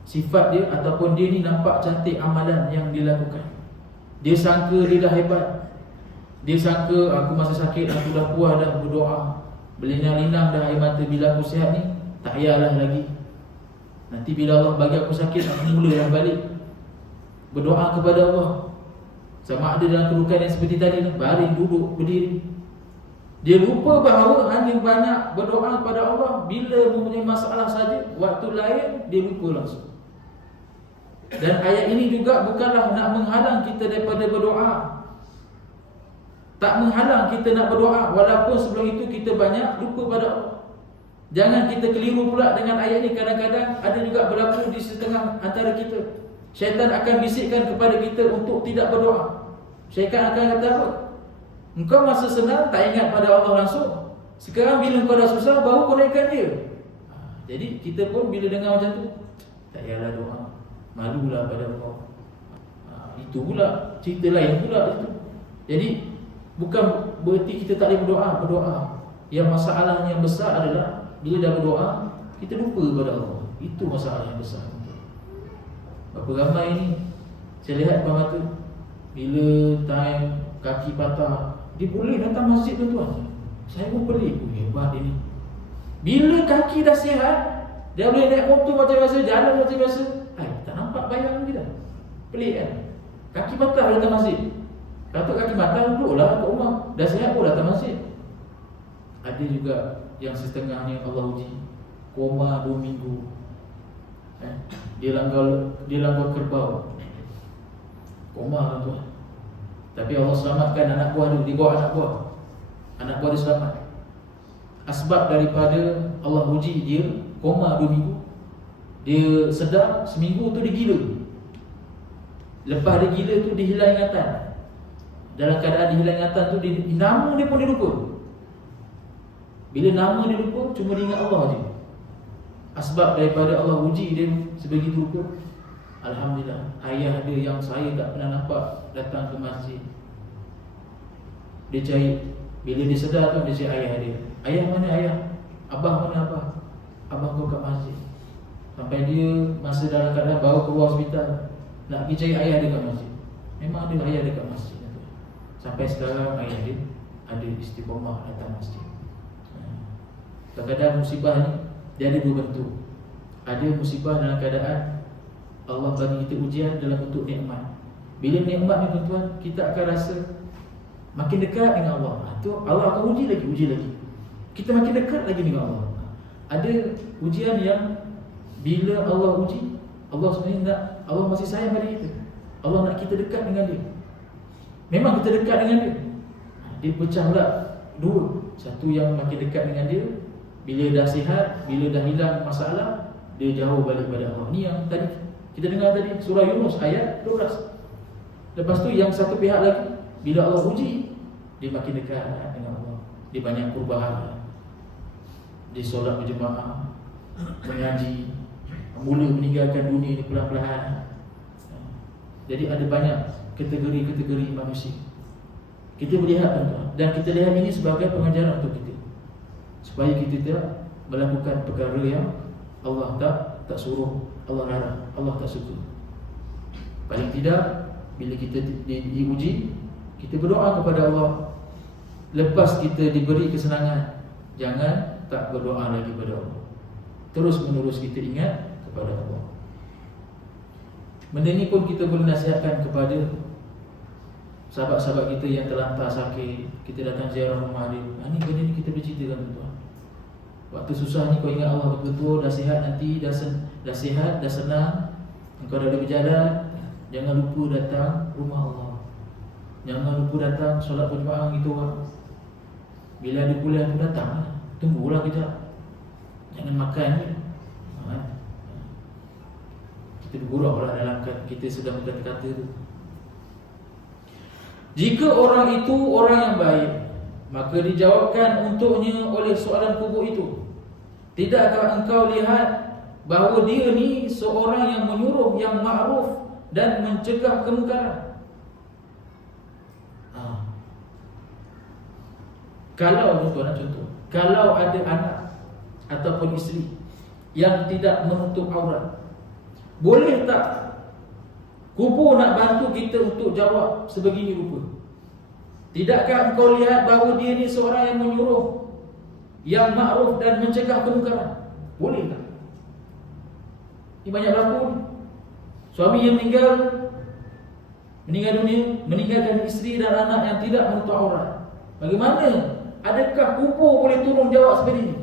sifat dia ataupun dia ni nampak cantik amalan yang dilakukan. Dia sangka dia dah hebat. Dia sangka aku masa sakit aku dah puas dah berdoa, berlinang-linang dah air mata, bila aku sihat ni tak payahlah lagi. Nanti bila Allah bagi aku sakit, aku mulalah balik berdoa kepada Allah. Sama ada dalam kedudukan yang seperti tadi, baring, duduk, berdiri. Dia lupa bahawa hanya banyak berdoa kepada Allah bila mempunyai masalah saja. Waktu lain dia lupa langsung. Dan ayat ini juga bukanlah nak menghalang kita daripada berdoa. Tak menghalang kita nak berdoa, walaupun sebelum itu kita banyak lupa pada Allah. Jangan kita keliru pula dengan ayat ini. Kadang-kadang ada juga berlaku di setengah antara kita. Syaitan akan bisikkan kepada kita untuk tidak berdoa. Syaitan akan kata apa? Engkau masa senang tak ingat pada Allah langsung. Sekarang bila kau dah susah, baru kau naikkan dia. Jadi kita pun bila dengar macam tu, tak payahlah doa, malulah pada Allah. Itu pula, cerita lain pula itu. Jadi bukan berarti kita tak boleh berdoa. Yang masalah yang besar adalah bila dah berdoa, kita lupa pada Allah. Itu masalah yang besar. Berapa ramai ni saya lihat depan mata, bila time kaki patah, dia boleh datang masjid tuan-tuan. Saya pun pelik, hebat dia ni. Bila kaki dah sihat, dia boleh naik motor macam biasa, jalan macam biasa. Tak nampak bayang lagi dah. Pelik kan? Kaki patah datang masjid. Kata kaki mata duduklah kat rumah. Dah sihat pun datang masjid. Ada juga yang setengahnya Allah uji, koma 2 minggu. Dia langgar kerbau. Koma lah tu. Tapi Allah selamatkan anak buah dia, dibawa anak buah. Anak buah dia selamat. Asbab daripada Allah uji dia koma 2 minggu. Dia sedar seminggu tu dia gila. Lepas dia gila tu dia hilang ingatan. Dalam keadaan dia hilang ingatan tu nama dia pun dia lupa. Bila nama dia lupa, cuma dia ingat Allah je. Asbab daripada Allah uji dia sebegitu lupa. Alhamdulillah, ayah dia yang saya tak pernah nampak datang ke masjid. Dia cari, bila dia sedar tu dia cari ayah dia. Ayah mana ayah? Abah mana abah? Abah kau kat masjid. Sampai dia masa dalam keadaan bawa keluar hospital, nak pergi cari ayah dia kat masjid. Memang ada ayah dia kat masjid. Sampai sekarang ayah dia ada istiqamah datang masjid. Kadang-kadang musibah ni dia ada 2 bentuk. Ada musibah dalam keadaan Allah bagi kita ujian dalam bentuk nikmat. Bila nikmat ni tuan-tuan, kita akan rasa makin dekat dengan Allah. Tu Allah akan uji lagi. Kita makin dekat lagi dengan Allah. Ada ujian yang bila Allah uji, Allah sebenarnya nak, Allah masih sayang pada kita. Allah nak kita dekat dengan dia. Memang kita dekat dengan dia. Dia pecah pula 2. Satu yang makin dekat dengan dia, bila dah sihat, bila dah hilang masalah, dia jauh balik pada Allah. Ni yang tadi kita dengar tadi, surah Yunus ayat 12. Lepas tu yang satu pihak lagi, bila Allah uji, dia makin dekat dengan Allah. Dia banyak perubahan. Dia solat berjemaah, mengaji, mula meninggalkan dunia ni perlahan-lahan. Jadi ada banyak kategori-kategori manusia. Kita melihat tuan-tuan, dan kita lihat ini sebagai pengajaran untuk kita, supaya kita tidak melakukan perkara yang Allah tak suruh, Allah larang, Allah tak suka. Paling tidak bila kita diuji, kita berdoa kepada Allah. Lepas kita diberi kesenangan, jangan tak berdoa lagi kepada Allah. Terus menerus kita ingat kepada Allah. Benda ni pun kita boleh nasihatkan kepada sahabat-sahabat kita yang terlantar sakit. Kita datang ziarah rumah dia. Ini benda ni kita berceritakan tuan. Waktu susah ni kau ingat Allah betul-betul. Dah sihat nanti, dah sihat, dah senang, engkau dah berjalan. Jangan lupa datang rumah Allah. Jangan lupa datang solat berjemaah gitu orang. Bila ada kuliah tu datang, tunggulah kejap. Jangan makan ni. Kita bergurau lah dalam kita sedang berkata-kata tu. Jika orang itu orang yang baik, maka dijawabkan untuknya oleh soalan kubur itu, tidakkah engkau lihat bahawa dia ni seorang yang menyuruh yang ma'ruf dan mencegah kemungkaran? Kalau tuan-tuan, contoh, kalau ada anak ataupun isteri yang tidak menutup aurat, boleh tak kubur nak bantu kita untuk jawab sebegini rupa? Tidakkah engkau lihat bahawa dia ni seorang yang menyuruh yang ma'ruf dan mencegah kemungkaran? Boleh tak? Ini banyak berlaku ni. Suami yang meninggal dunia, meninggalkan isteri dan anak yang tidak menutup aurat. Bagaimana? Adakah kubur boleh tolong jawab seperti ini?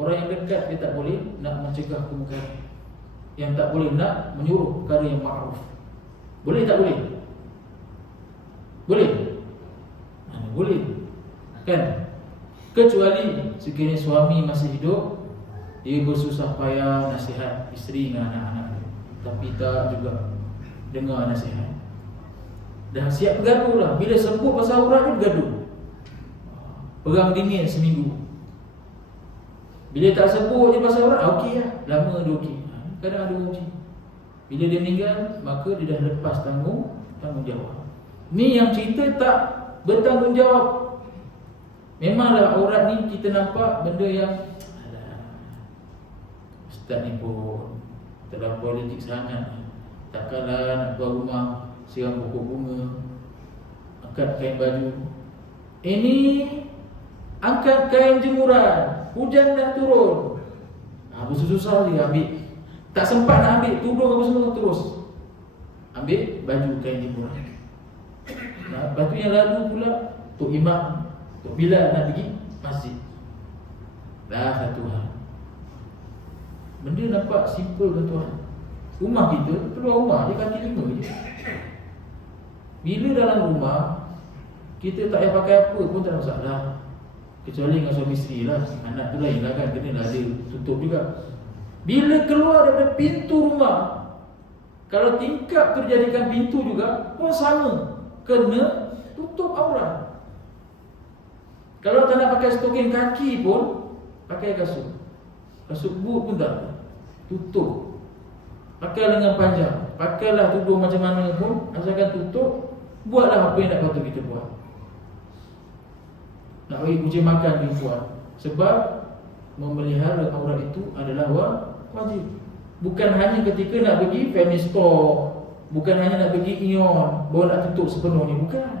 Orang yang dekat dia tak boleh nak mencegah kemungkaran, yang tak boleh nak menyuruh perkara yang ma'ruf. Boleh tak boleh? Boleh? Mana boleh? Kan? Kecuali sekiranya suami masih hidup, dia bersusah payah nasihat isteri dengan anak-anak dia, tapi tak juga dengar nasihat. Dah siap bergaduh lah. Bila sebut pasal aurat dia bergaduh. Perang dingin seminggu. Bila tak sebut je pasal aurat, okey lah. Lama dia okey. Kadang ada uji. Bila dia meninggal, maka dia dah lepas tanggungjawab. Ni yang cerita tak bertanggungjawab. Memanglah aurat ni kita nampak benda yang ustaz ni pun terlalu politik sangat. Takkanlah nak keluar rumah siram pokok bunga, angkat kain baju. Ini angkat kain jemuran, hujan dah turun. Bersusah dia ambil. Tak sempat nak ambil tudung apa semua, terus ambil baju kain jemuran. Lepas tu yang lalu pula Tok Imam, Tok Bilal nak pergi masjid. Dah satu hal. Benda nampak simple kan tuan. Rumah kita, keluar rumah dia kaki 5 je. Bila dalam rumah kita tak payah pakai apa pun tak ada masalah. Kecuali dengan suami isteri lah. Anak tu lain lah kan, kena ada tutup juga. Bila keluar daripada pintu rumah, kalau tingkap tu dijadikan pintu juga pun sama, kena tutup aurat. Kalau tak nak pakai stokin kaki pun pakai kasut. Kasut boot pun tak, tutup. Pakai lengan panjang, pakailah tudung macam mana pun, asalkan tutup. Buatlah apa yang nak patut kita buat. Nak bagi kucing makan dia buat. Sebab memelihara aurat itu adalah wajib. Bukan hanya ketika nak pergi family store, bukan hanya nak pergi Ion baru nak tutup sepenuhnya, bukan.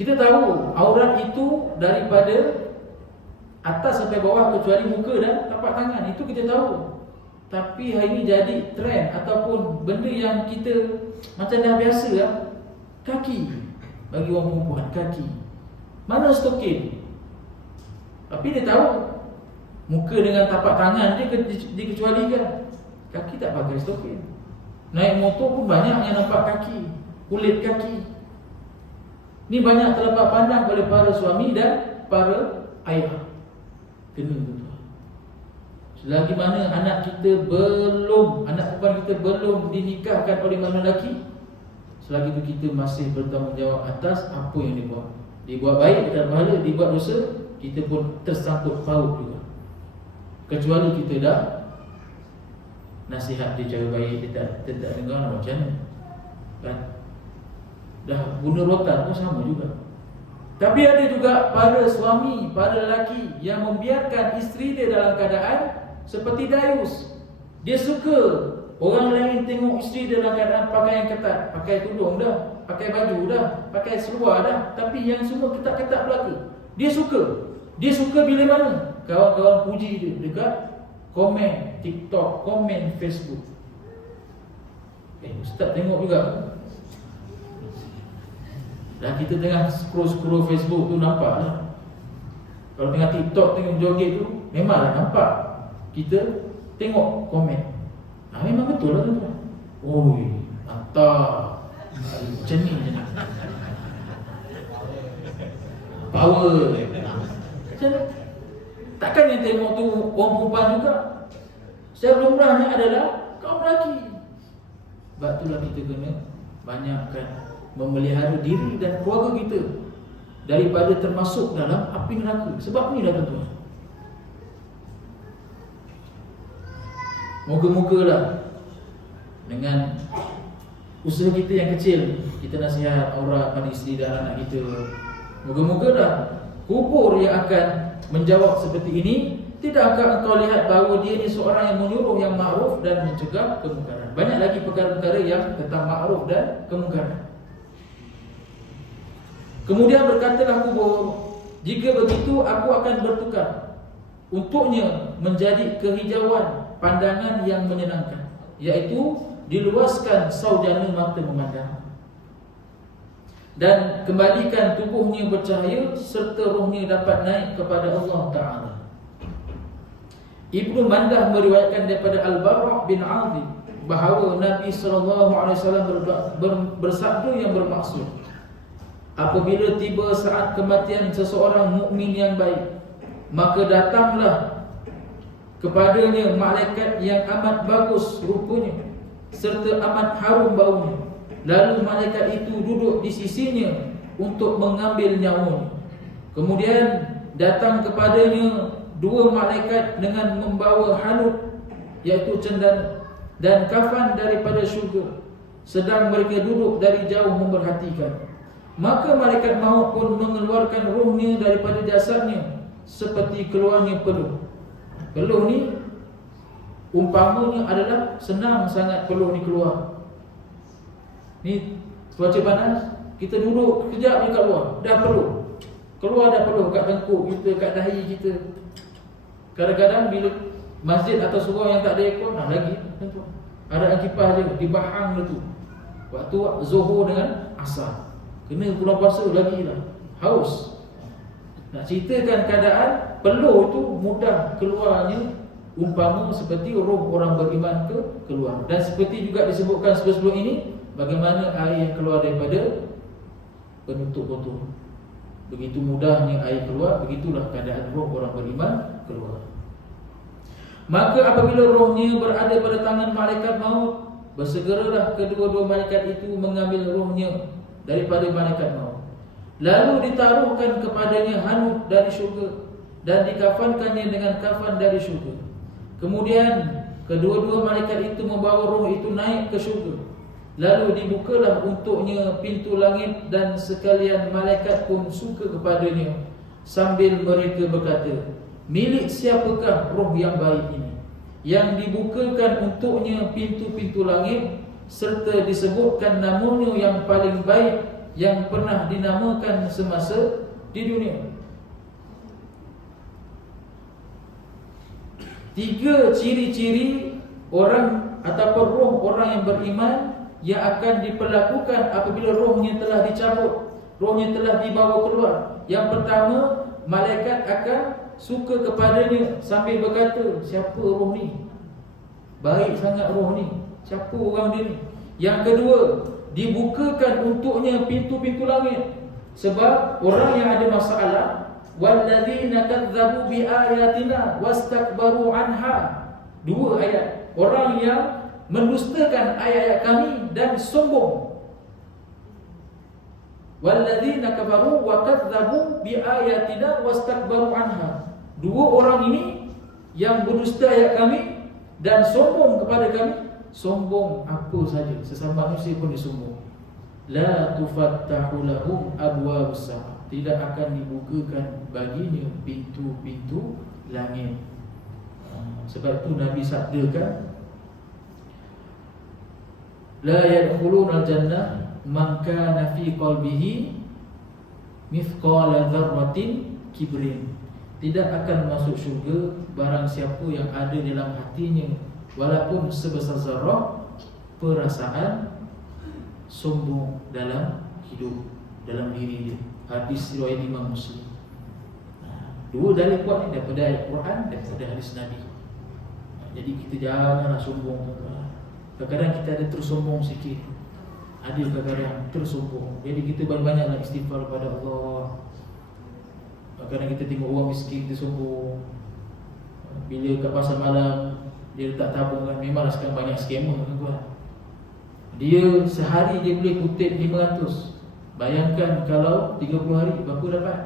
Kita tahu aurat itu daripada atas sampai bawah kecuali muka dan tapak tangan, itu kita tahu. Tapi hari ini jadi trend ataupun benda yang kita macam dah biasa lah, kaki. Bagi orang perempuan, kaki. Mana stokin? Tapi dia tahu muka dengan tapak tangan dia dikecualikan. Kaki tak pakai stokin. Naik motor pun banyak yang nampak kaki, kulit kaki. Ni banyak terdapat pandang oleh para suami dan para ayah. Kena tuan. Selagi mana anak perempuan kita belum dinikahkan oleh mana lelaki, selagi itu kita masih bertanggungjawab atas apa yang dia buat. Dia buat baik dan pahala, dia buat dosa, kita pun tersangkut paut juga. Kecuali kita dah nasihat dia cara baik, dia tak dengar macam mana kan? Dah guna rotan pun sama juga. Tapi ada juga para suami, para lelaki yang membiarkan isteri dia dalam keadaan seperti dayus. Dia suka orang lain tengok isteri dia dalam keadaan pakaian ketat, pakai tudung dah, pakai baju dah, pakai seluar dah, tapi yang semua ketat-ketat belaka. Dia suka. Dia suka bila mana? Kawan-kawan puji dia dekat komen TikTok, komen Facebook. Ustaz tengok juga. Dan kita tengah scroll Facebook tu nampak lah. Kalau tengah TikTok tengok joget tu, memanglah nampak. Kita tengok komen. Memang betul lah tuan. Oi, mantap. Macam ni je nak. Power. Macam takkan yang tengok tu orang perempuan juga. Secara lumrahnya adalah kaum lelaki. Sebab itulah kita kena banyakkan memelihara diri dan keluarga kita daripada termasuk dalam api neraka. Sebab ni lah tuan-tuan. Moga-mogalah dengan usaha kita yang kecil, kita nasihat aurat pada isteri dan anak kita. Moga-mogalah kubur yang akan menjawab seperti ini tidak akan engkau lihat bahawa dia ni seorang yang menyuruh yang ma'ruf dan mencegah kemungkaran. Banyak lagi perkara-perkara yang tentang ma'ruf dan kemungkaran. Kemudian berkatalah kubur, jika begitu aku akan bertukar untuknya menjadi kehijauan pandangan yang menyenangkan, iaitu diluaskan saujana mata memandang, dan kembalikan tubuhnya bercahaya serta rohnya dapat naik kepada Allah Ta'ala. Ibnu Mandah meriwayatkan daripada Al-Bara' bin Azib bahawa Nabi SAW bersabda yang bermaksud, apabila tiba saat kematian seseorang mukmin yang baik, maka datanglah kepadanya malaikat yang amat bagus rupanya serta amat harum baunya. Lalu malaikat itu duduk di sisinya untuk mengambil nyawanya. Kemudian datang kepadanya dua malaikat dengan membawa hanut, iaitu cendan dan kafan daripada syurga, sedang mereka duduk dari jauh memerhatikan. Maka malaikat maut pun mengeluarkan rohnya daripada jasadnya seperti keluarnya peluh. Peluh ni umpamanya adalah senang sangat peluh ni keluar. Ni cuaca panas, kita duduk kejap dekat luar, dah peluh. Keluar dah peluh kat tengkuk kita, kat dahi kita. Kadang-kadang bila masjid atau surau yang tak ada aircon, lagi ada kipas je, dibahang dia tu. waktu Zuhur dengan Asar. Kena bulan puasa lagi lah, haus. Nak ceritakan keadaan peluh itu mudah keluarnya, umpama seperti roh orang beriman keluar. Dan seperti juga disebutkan sebelum ini, bagaimana air yang keluar daripada penutup botol. Begitu mudahnya air keluar, begitulah keadaan roh orang beriman keluar. Maka apabila rohnya berada pada tangan malaikat maut, bersegeralah kedua-dua malaikat itu mengambil rohnya daripada malaikat maut. Lalu ditaruhkan kepadanya hanut dari syurga dan dikafankannya dengan kafan dari syurga. Kemudian kedua-dua malaikat itu membawa roh itu naik ke syurga. Lalu dibukalah untuknya pintu langit dan sekalian malaikat pun suka kepadanya, sambil mereka berkata, milik siapakah roh yang baik ini, yang dibukakan untuknya pintu-pintu langit, serta disebutkan namanya yang paling baik yang pernah dinamakan semasa di dunia. 3 ciri-ciri orang ataupun roh orang yang beriman yang akan diperlakukan apabila rohnya telah dicabut, rohnya telah dibawa keluar. Yang pertama, malaikat akan suka kepadanya sambil berkata, siapa roh ni? Baik sangat roh ni, siapa orang dia ni? Yang kedua, dibukakan untuknya pintu-pintu langit. Sebab orang yang ada masalah, walladzina kadzdzabu biayatina wastakbaru anha. 2 ayat. Orang yang mendustakan ayat-ayat kami dan sombong. Walladzina kafaru wa kadzdzabu biayatina wastakbaru anha. 2 orang ini yang berdusta ayat kami dan sombong kepada kami. Sombong apa saja, sesama manusia pun disombong. La tufattahu lahum abwabus sama. Tidak akan dibukakan baginya pintu-pintu langit. Sebab itu Nabi sabdakan, la yadkhuluna al-jannah man kana fi qalbihi mithqala dzarratin kibrin. Tidak akan masuk syurga barang siapa yang ada dalam hatinya walaupun sebesar zarah perasaan sombong dalam hidup, dalam diri dia. Hadis riwayat Imam Muslim. 2 dalil kuat ni daripada ayat Quran dan daripada hadis Nabi. Jadi kita janganlah sombong. Kadang-kadang kita ada tersombong sikit, ada kadang-kadang tersombong. Jadi kita banyak-banyaklah istighfar kepada Allah. Kadang-kadang kita tengok orang miskin tersombong. Bila kat pasar malam dia letak tabung kan, memanglah sekarang banyak scammer tuan. Dia sehari dia boleh kutip 500. Bayangkan kalau 30 hari berapa dapat?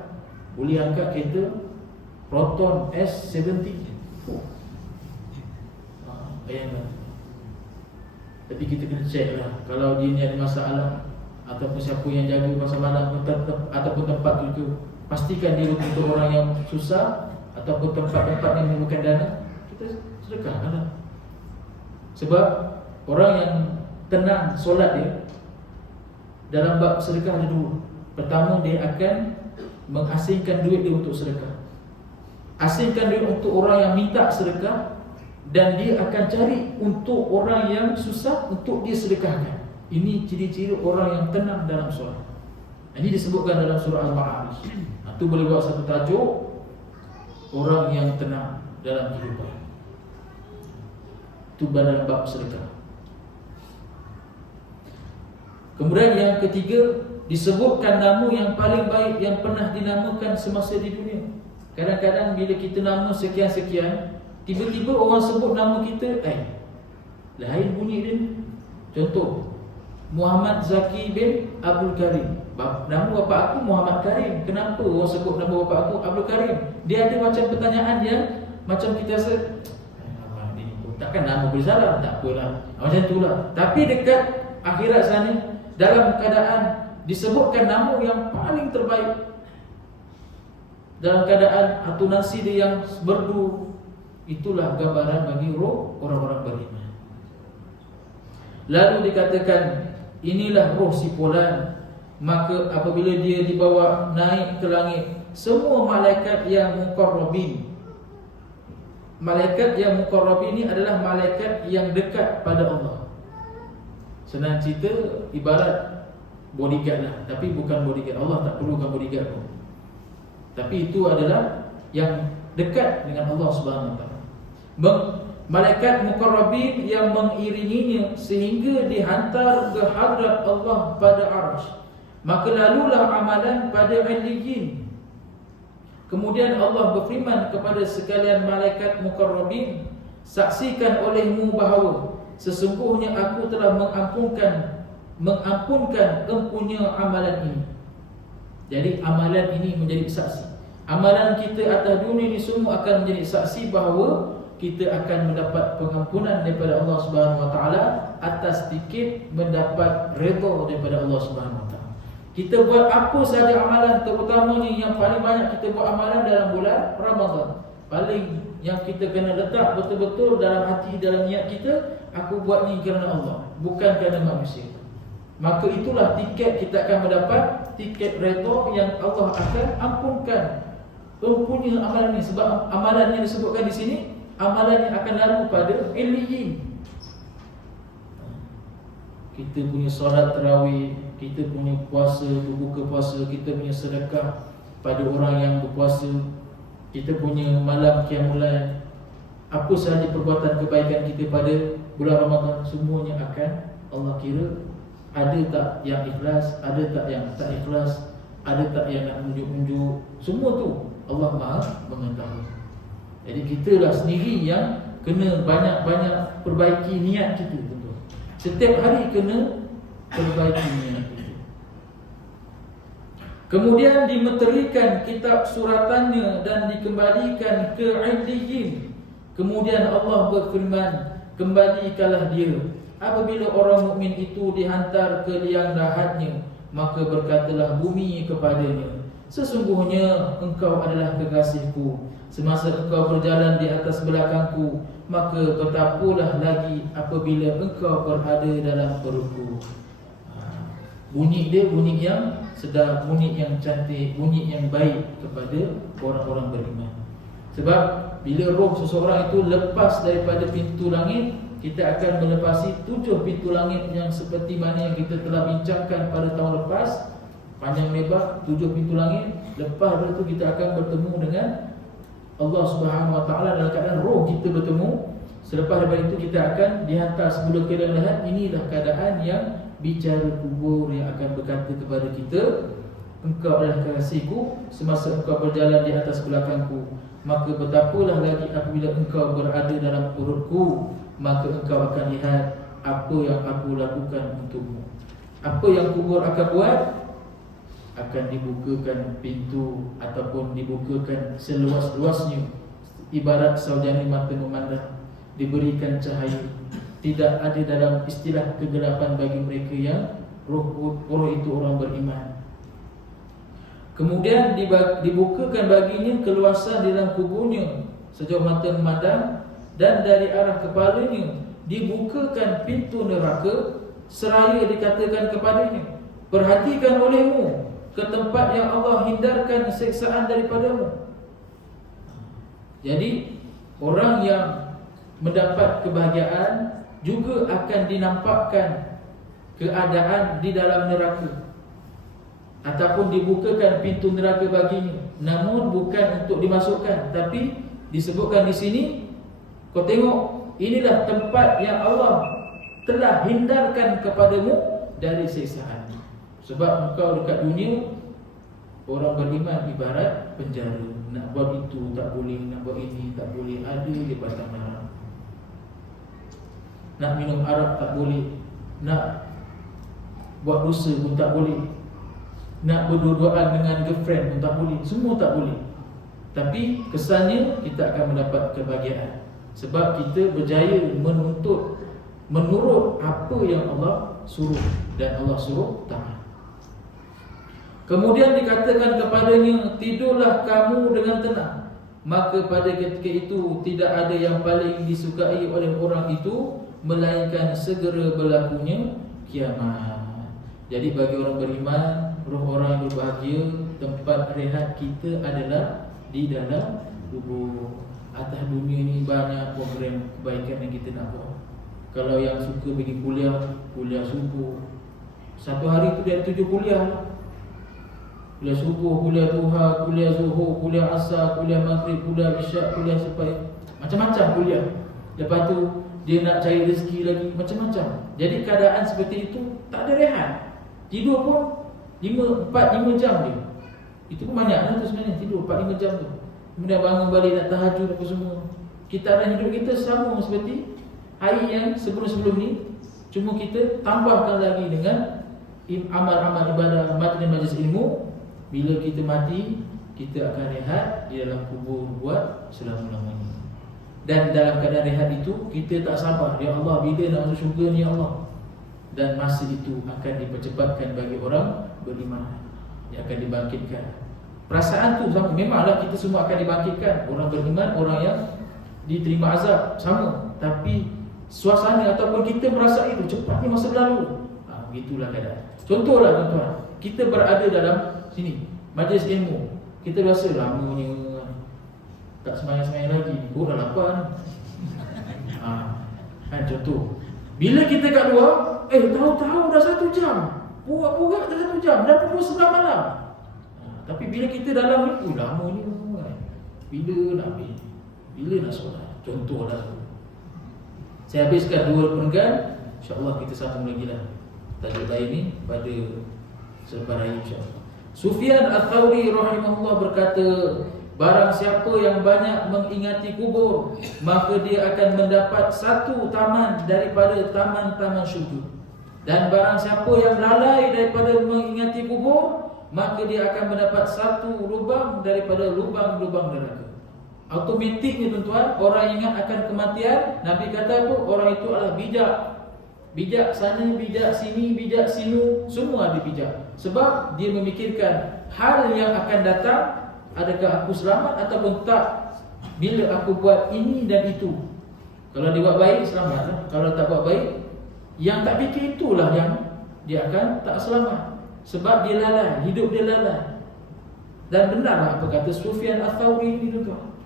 Boleh angkat kereta Proton S70. Bayangkan. Tapi kita kena check lah, kalau dia ni ada masalah ataupun siapa yang jaga pasar malam ataupun tempat itu, pastikan dia betul-betul orang yang susah ataupun tempat-tempat yang memerlukan dana, kita sedekahkanlah. Sebab orang yang tenang solat dia, dalam bab sedekah ada 2. Pertama, dia akan mengasingkan duit dia untuk sedekah. Asingkan duit untuk orang yang minta sedekah, dan dia akan cari untuk orang yang susah untuk dia sedekahkan. Ini ciri-ciri orang yang tenang dalam solat. Ini disebutkan dalam surah Al-Ma'arij. Itu boleh buat satu tajuk, orang yang tenang dalam kehidupan. Itu dalam bab sedekah. Kemudian yang ketiga, disebutkan nama yang paling baik yang pernah dinamakan semasa di dunia. Kadang-kadang bila kita nama sekian-sekian, tiba-tiba orang sebut nama kita, lain bunyi dia. Contoh, Muhammad Zaki bin Abdul Karim. Nama bapa aku Muhammad Karim. Kenapa orang sebut nama bapa aku Abdul Karim? Dia ada macam pertanyaan yang macam kita rasa, takkan nama boleh salah? Tak apalah, macam itulah. Tapi dekat akhirat sana, dalam keadaan disebutkan nama yang paling terbaik, dalam keadaan atunasi dia yang merdu, itulah gambaran bagi roh orang-orang beriman. Lalu dikatakan, inilah roh si fulan. Maka apabila dia dibawa naik ke langit, semua malaikat yang muqarrabin. Malaikat yang muqarrabin ini adalah malaikat yang dekat pada Allah. Senang cerita, ibarat bodyguard lah. Tapi bukan bodyguard, Allah tak perlukan bodyguard pun. Tapi itu adalah yang dekat dengan Allah Subhanahu Wa Taala. Malaikat muqarrabin yang mengiringinya sehingga dihantar ke hadrat Allah pada arsh. Maka lalulah amalan pada illiyin. Kemudian Allah berfirman kepada sekalian malaikat muqarrabin, saksikan olehmu bahawa sesungguhnya aku telah mengampunkan empunya amalan ini. Jadi amalan ini menjadi saksi. Amalan kita atas dunia ini semua akan menjadi saksi bahawa kita akan mendapat pengampunan daripada Allah Subhanahu Wa Taala atas tiket mendapat redha daripada Allah Subhanahu Wa Taala. Kita buat apa sahaja amalan, terutamanya yang paling banyak kita buat amalan dalam bulan Ramadan. Paling yang kita kena letak betul-betul dalam hati, dalam niat kita, aku buat ni kerana Allah, bukan kerana manusia. Maka itulah tiket kita akan mendapat, tiket redha yang Allah akan ampunkan empunya amalan ini. Sebab amalan yang disebutkan di sini, amalan yang akan lalu pada illiyin. Kita punya solat tarawih, kita punya puasa, berbuka puasa, kita punya sedekah pada orang yang berpuasa, kita punya malam qiyamul lail, apa sahaja perbuatan kebaikan kita pada bulan Ramadan, semuanya akan Allah kira. Ada tak yang ikhlas, ada tak yang tak ikhlas, ada tak yang nak unjuk-unjuk, semua tu Allah Maha mengetahui. Jadi kita lah sendiri yang kena banyak-banyak perbaiki niat kita. Setiap hari kena perbaiki niat kita. Kemudian dimeterikan kitab suratannya dan dikembalikan ke illiyin. Kemudian Allah berfirman, kembalikanlah dia. Apabila orang mukmin itu dihantar ke liang lahatnya, maka berkatalah bumi kepadanya, sesungguhnya engkau adalah kekasihku. Semasa engkau berjalan di atas belakangku, maka betapalah lagi apabila engkau berada dalam perutku. Bunyi dia bunyi yang sedap, bunyi yang cantik, bunyi yang baik kepada orang-orang beriman. Sebab bila roh seseorang itu lepas daripada pintu langit, kita akan melepasi 7 pintu langit yang seperti mana yang kita telah bincangkan pada tahun lepas. Panjang lebar 7 pintu langit. Lepas itu kita akan bertemu dengan Allah Subhanahu Wa Taala dalam keadaan roh kita bertemu. Selepas daripada itu kita akan dihantar sebelum ke liang lahat. Inilah keadaan yang bicara kubur yang akan berkata kepada kita, engkau adalah kekasihku semasa engkau berjalan di atas belakangku, maka betapalah lagi apabila engkau berada dalam perutku, maka engkau akan lihat apa yang aku lakukan untukmu. Apa yang kubur akan buat? Akan dibukakan pintu ataupun dibukakan seluas-luasnya, ibarat saujana mata memandang, diberikan cahaya. Tidak ada dalam istilah kegelapan bagi mereka yang roh itu orang beriman. Kemudian dibukakan baginya keluasan di dalam kuburnya sejauh mata memandang, dan dari arah kepalanya dibukakan pintu neraka, seraya dikatakan kepadanya, perhatikan olehmu ke tempat yang Allah hindarkan siksaan daripadamu. Jadi orang yang mendapat kebahagiaan juga akan dinampakkan keadaan di dalam neraka, ataupun dibukakan pintu neraka baginya, namun bukan untuk dimasukkan, tapi disebutkan di sini, kau tengok, inilah tempat yang Allah telah hindarkan kepadamu dari siksaan. Sebab engkau dekat dunia, orang beriman ibarat penjara. Nak buat itu tak boleh, nak buat ini tak boleh, ada di batang haram. Nak minum arak tak boleh, nak buat dosa pun tak boleh, nak berdua-duaan dengan girlfriend pun tak boleh, semua tak boleh. Tapi kesannya kita akan mendapat kebahagiaan, sebab kita berjaya menurut apa yang Allah suruh, dan Allah suruh taat. Kemudian dikatakan kepadanya, tidurlah kamu dengan tenang. Maka pada ketika itu tidak ada yang paling disukai oleh orang itu melainkan segera berlakunya kiamat. Jadi bagi orang beriman, roh orang yang berbahagia, tempat rehat kita adalah di dalam kubur. Atas dunia ni banyak program kebaikan yang kita nak buat. Kalau yang suka pergi kuliah subuh, satu hari tu dia 7 kuliah. Kuliah subuh, kuliah duha, kuliah zuhur, kuliah asar, kuliah maghrib, kuliah isyak, kuliah sampai macam-macam kuliah. Lepas tu dia nak cari rezeki lagi, macam-macam. Jadi keadaan seperti itu tak ada rehat. Tidur pun 4-5 jam dia. Itu pun banyak lah tu sebenarnya, tidur 4-5 jam tu. Kemudian bangun balik nak tahajud apa semua. Kita hidup kita sama seperti hari yang sebelum-sebelum ni. Cuma kita tambahkan lagi dengan amal-amal ibadah, majlis ilmu. Bila kita mati, kita akan rehat di dalam kubur buat selama-lamanya. Dan dalam keadaan rehat itu, kita tak sabar, ya Allah, bila nak masuk syurga ni ya Allah. Dan masa itu akan dipercepatkan bagi orang beriman, yang akan dibangkitkan. Perasaan tu sama, memanglah kita semua akan dibangkitkan. Orang beriman, orang yang diterima azab, sama. Tapi suasana ataupun kita merasa itu cepatnya masa berlalu. Begitulah keadaan. Contohlah tuan-tuan, kita berada dalam sini majlis ilmu, kita rasa lamanya tak semayang-semayang lagi, dah lapar ni. Kan contoh, bila kita kat luar, tahu-tahu dah 1 jam, purak-purak dah 1 jam, dah pukul 9 malam. Tapi bila kita dalam ni, lamanya bila nak habis, bila nak solat. Contohlah, saya habiskan 2 perenggan, insyaAllah kita sambung lagi lah tajuk lain ni pada selepas raya insyaAllah. Sufyan Ats-Tsauri rahimahullah berkata, barang siapa yang banyak mengingati kubur, maka dia akan mendapat satu taman daripada taman-taman syurga. Dan barang siapa yang lalai daripada mengingati kubur, maka dia akan mendapat satu lubang daripada lubang-lubang neraka. Automatiknya tuan-tuan, orang ingat akan kematian, Nabi kata apa? Orang itu adalah bijak. Bijak sana, bijak sini, bijak sinu, semua ada bijak. Sebab dia memikirkan hal yang akan datang, adakah aku selamat ataupun tak bila aku buat ini dan itu. Kalau dia buat baik, selamatlah. Kalau tak buat baik, yang tak fikir itulah yang dia akan tak selamat. Sebab dia lalai, hidup dia lalai. Dan benarlah apa kata Sufyan Ats-Tsauri ini tuan.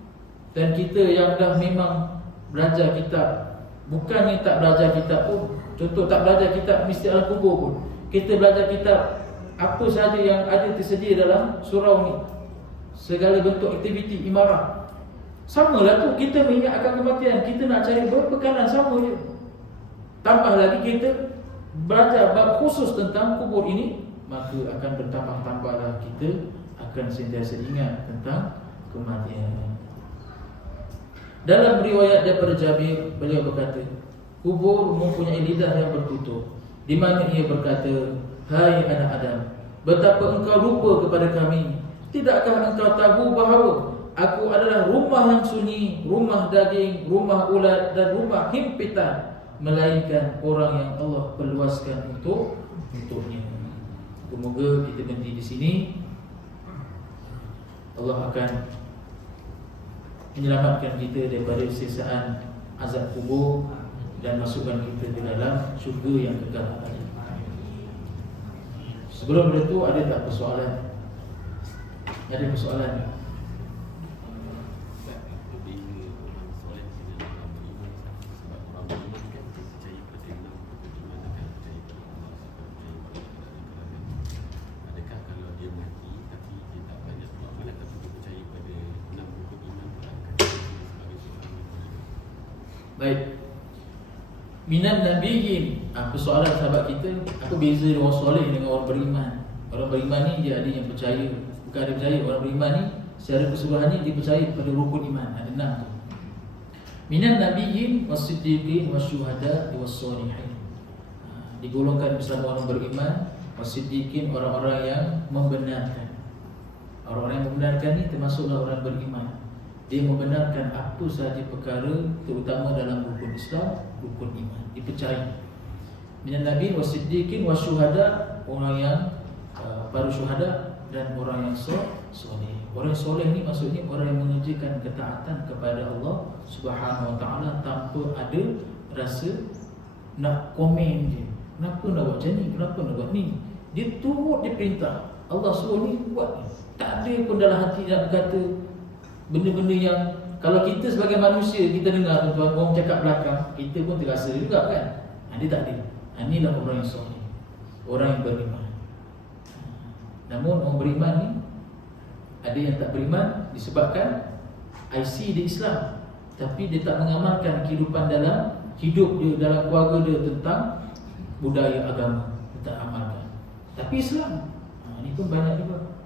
Dan kita yang dah memang belajar kitab, bukannya tak belajar kitab pun. Contoh, tak belajar kitab Misteri Al-Kubur pun, kita belajar kitab apa sahaja yang ada tersedia dalam surau ni, segala bentuk aktiviti imarah. Samalah tu, kita mengingat akan kematian, kita nak cari berbekalan, sama je. Tambah lagi kita belajar bab khusus tentang kubur ini, maka akan bertambah-tambahlah kita akan sentiasa ingat tentang kematian. Dalam riwayat daripada Jabir, beliau berkata, kubur mempunyai lidah yang bertutup, di mana ia berkata, hai anak Adam, betapa engkau lupa kepada kami. Tidakkah engkau tahu bahawa aku adalah rumah yang sunyi, rumah daging, rumah ulat dan rumah himpitan, melainkan orang yang Allah perluaskan untuknya. Semoga kita berhenti di sini. Allah akan menyelamatkan kita daripada siksaan azab kubur dan masukkan kita di dalam syurga yang kekal abadi. Sebelum itu, ada tak persoalan? Ada persoalan? Baik. Minan nabiyyin, persoalan sahabat kita, apa beza orang soleh dengan orang beriman? Orang beriman ni dia ada yang percaya, bukan ada percaya. Orang beriman ni secara keseluruhannya dia percaya pada rukun iman. Ada 6 tu. Minan nabiyyin was-siddiqin wasyuhada was-shalihin. Digolongkan bersama orang beriman, was-siddiqin, orang-orang yang membenarkan. Orang-orang yang membenarkan ni termasuklah orang beriman. Dia membenarkan apa sahaja perkara, terutama dalam rukun Islam, rukun iman, dipercayai. Minan nabiyyin was-siddiqin wasyuhada, orang yang para syuhada dan orang yang soleh. Orang soleh ni maksudnya orang yang mengerjakan ketaatan kepada Allah Subhanahu Wa Taala tanpa ada rasa nak komen je. Kenapa nak buat macam ni? Kenapa nak buat ni? Dia turut dia perintah. Allah suruh ni buat ni. Tak ada pun dalam hati nak berkata benda-benda yang kalau kita sebagai manusia, kita dengar tuan-tuan orang cakap belakang, kita pun terasa juga kan. Dia tak ada. Inilah orang yang soleh, orang yang beriman. Namun orang beriman ni ada yang tak beriman disebabkan IC dia Islam, tapi dia tak mengamalkan kehidupan dalam hidup dia, dalam keluarga dia tentang budaya agama, dia tak amalkan. Tapi Islam, ini pun banyak juga.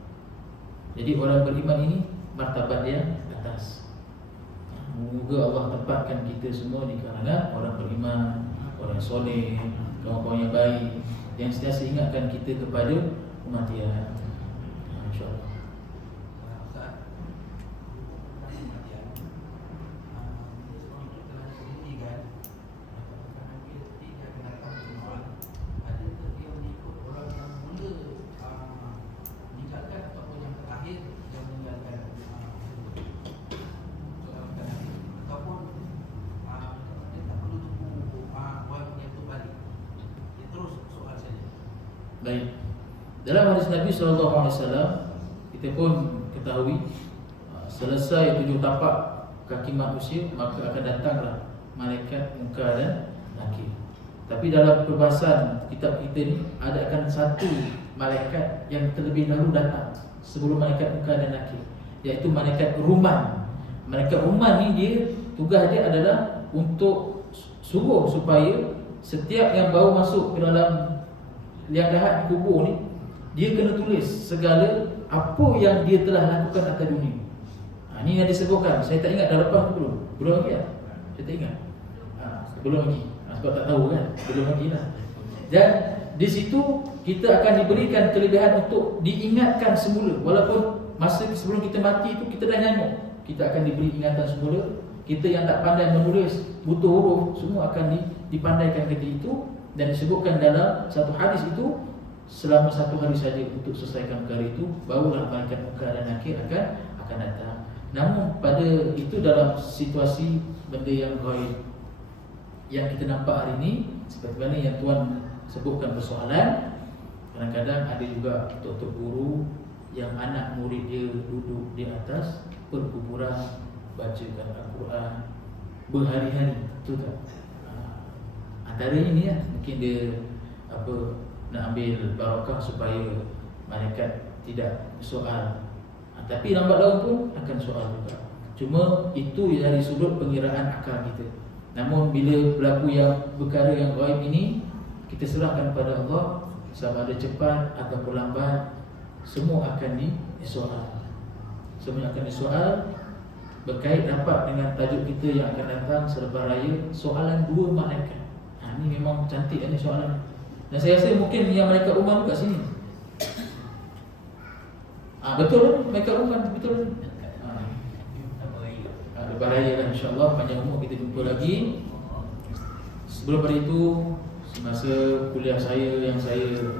Jadi orang beriman ini martabat dia atas. Moga Allah tempatkan kita semua di kalangan orang beriman, orang soleh, kawan-kawan yang baik, yang sentiasa ingatkan kita kepada kematian. InsyaAllah. Baik. Dalam hadis Nabi SAW, kita pun ketahui selesai 7 tapak kaki manusia, maka akan datanglah malaikat munkar dan nakir. Tapi dalam perbahasan kitab kita ni, ada akan satu malaikat yang terlebih dahulu datang sebelum malaikat munkar dan nakir, iaitu malaikat ruman. Malaikat ruman ni dia, tugas dia adalah untuk suruh supaya setiap yang baru masuk ke dalam liang lahat kubur ni, dia kena tulis segala apa yang dia telah lakukan atas dunia. Ini yang disebutkan. Saya tak ingat dah lepas tu belum? Belum lagi kan? Saya tak ingat. Belum lagi. Sebab tak tahu kan? Belum lagi lah. Dan di situ kita akan diberikan kelebihan untuk diingatkan semula. Walaupun masa sebelum kita mati tu kita dah nyamuk, kita akan diberi ingatan semula. Kita yang tak pandai menulis butuh huruf, semua akan dipandaikan ketika itu. Dan disebutkan dalam satu hadis itu, selama 1 hari saja untuk selesaikan perkara itu, barulah malaikat munkar dan nakir akan datang. Namun pada itu dalam situasi benda yang gaib yang kita nampak hari ini, seperti mana yang Tuan sebutkan persoalan, kadang-kadang ada juga tok-tok guru yang anak murid dia duduk di atas perkuburan bacakan Al-Quran berhari-hari, betul tak? Antara ini ya, mungkin dia nak ambil barakah supaya malaikat tidak soal. Tapi lambat laun pun akan soal juga. Cuma itu dari sudut pengiraan akal kita. Namun bila berlaku yang perkara yang gaib ini, kita serahkan pada Allah, sama ada cepat ataupun lambat, semua akan disoal. Semua akan disoal. Berkait rapat dengan tajuk kita yang akan datang selepas raya, soalan 2 malaikat. Ini memang cantik ni soalan. Dan saya rasa mungkin yang malaikat rumah kat sini. Betul, malaikat rumah betul. Lepas raya lah insya-Allah, panjang umur kita jumpa lagi. Sebelum pada itu, semasa kuliah saya yang saya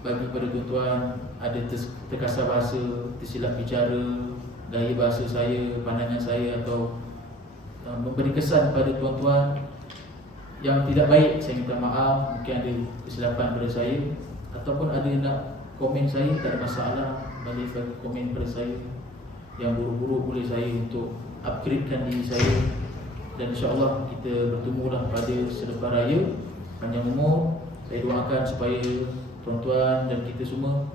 bagi pada tuan-tuan, ada terkasar bahasa, tersilap bicara, gaya bahasa saya, pandangan saya atau memberi kesan pada tuan-tuan yang tidak baik, saya minta maaf. Mungkin ada kesilapan pada saya, ataupun ada yang nak komen saya, tak ada masalah, boleh bagi komen pada saya. Yang buruk-buruk boleh saya untuk upgradekan diri saya. Dan insyaAllah kita bertemulah pada selepas raya, panjang umur. Saya doakan supaya tuan-tuan dan kita semua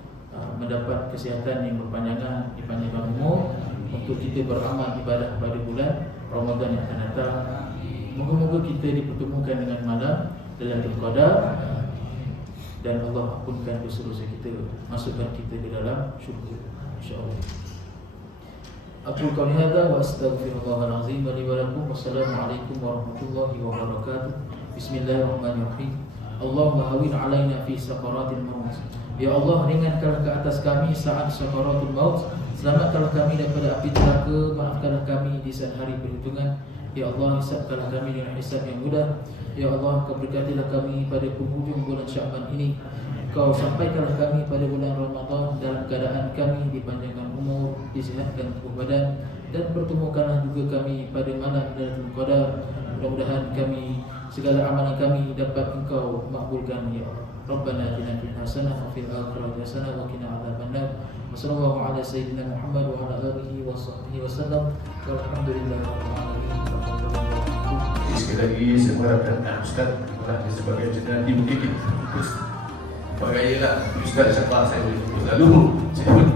mendapat kesihatan yang berpanjangan, dipanjangkan umur, untuk kita beramal ibadah pada bulan Ramadan yang akan datang. Moga-moga kita dipertemukan dengan malam Lailatul Qadar, dan Allah ampunkan dosa-dosa kita, masukkan kita ke dalam syurga insya-Allah. Aku qauli hadza wa astaghfirullahal azim li wa lakum. Wassalamualaikum warahmatullahi wabarakatuh. Bismillahirrahmanirrahim. Allahumma hawwin alaina fi sakaratil maut. Ya Allah, ringankanlah ke atas kami saat sakaratul maut. Selamatkanlah kami daripada api neraka. Maafkanlah kami di saat hari perhitungan. Ya Allah, hisabkanlah kami dengan hisab yang mudah. Ya Allah, Kau berkatilah kami pada penghujung bulan Sya'ban ini. Kau sampaikanlah kami pada bulan Ramadan dalam keadaan kami dipanjangkan umur, disihatkan tubuh badan, dan pertemukanlah juga kami pada malam Lailatul Qadar. Mudah-mudahan kami, segala amalan kami dapat Engkau makbulkan ya Allah. Rabbana atina fid hasanah wa fil akhirati hasanah wa qina adzabannar. Wassallallahu ala sayyidina Muhammad wa ala alihi wa wasallam. Walhamdulillahirabbil alamin. Sekali lagi saya mengharapkan Ustaz sebagai jenderal di Bukit Terus bagailah Ustaz siapa saya lalu saya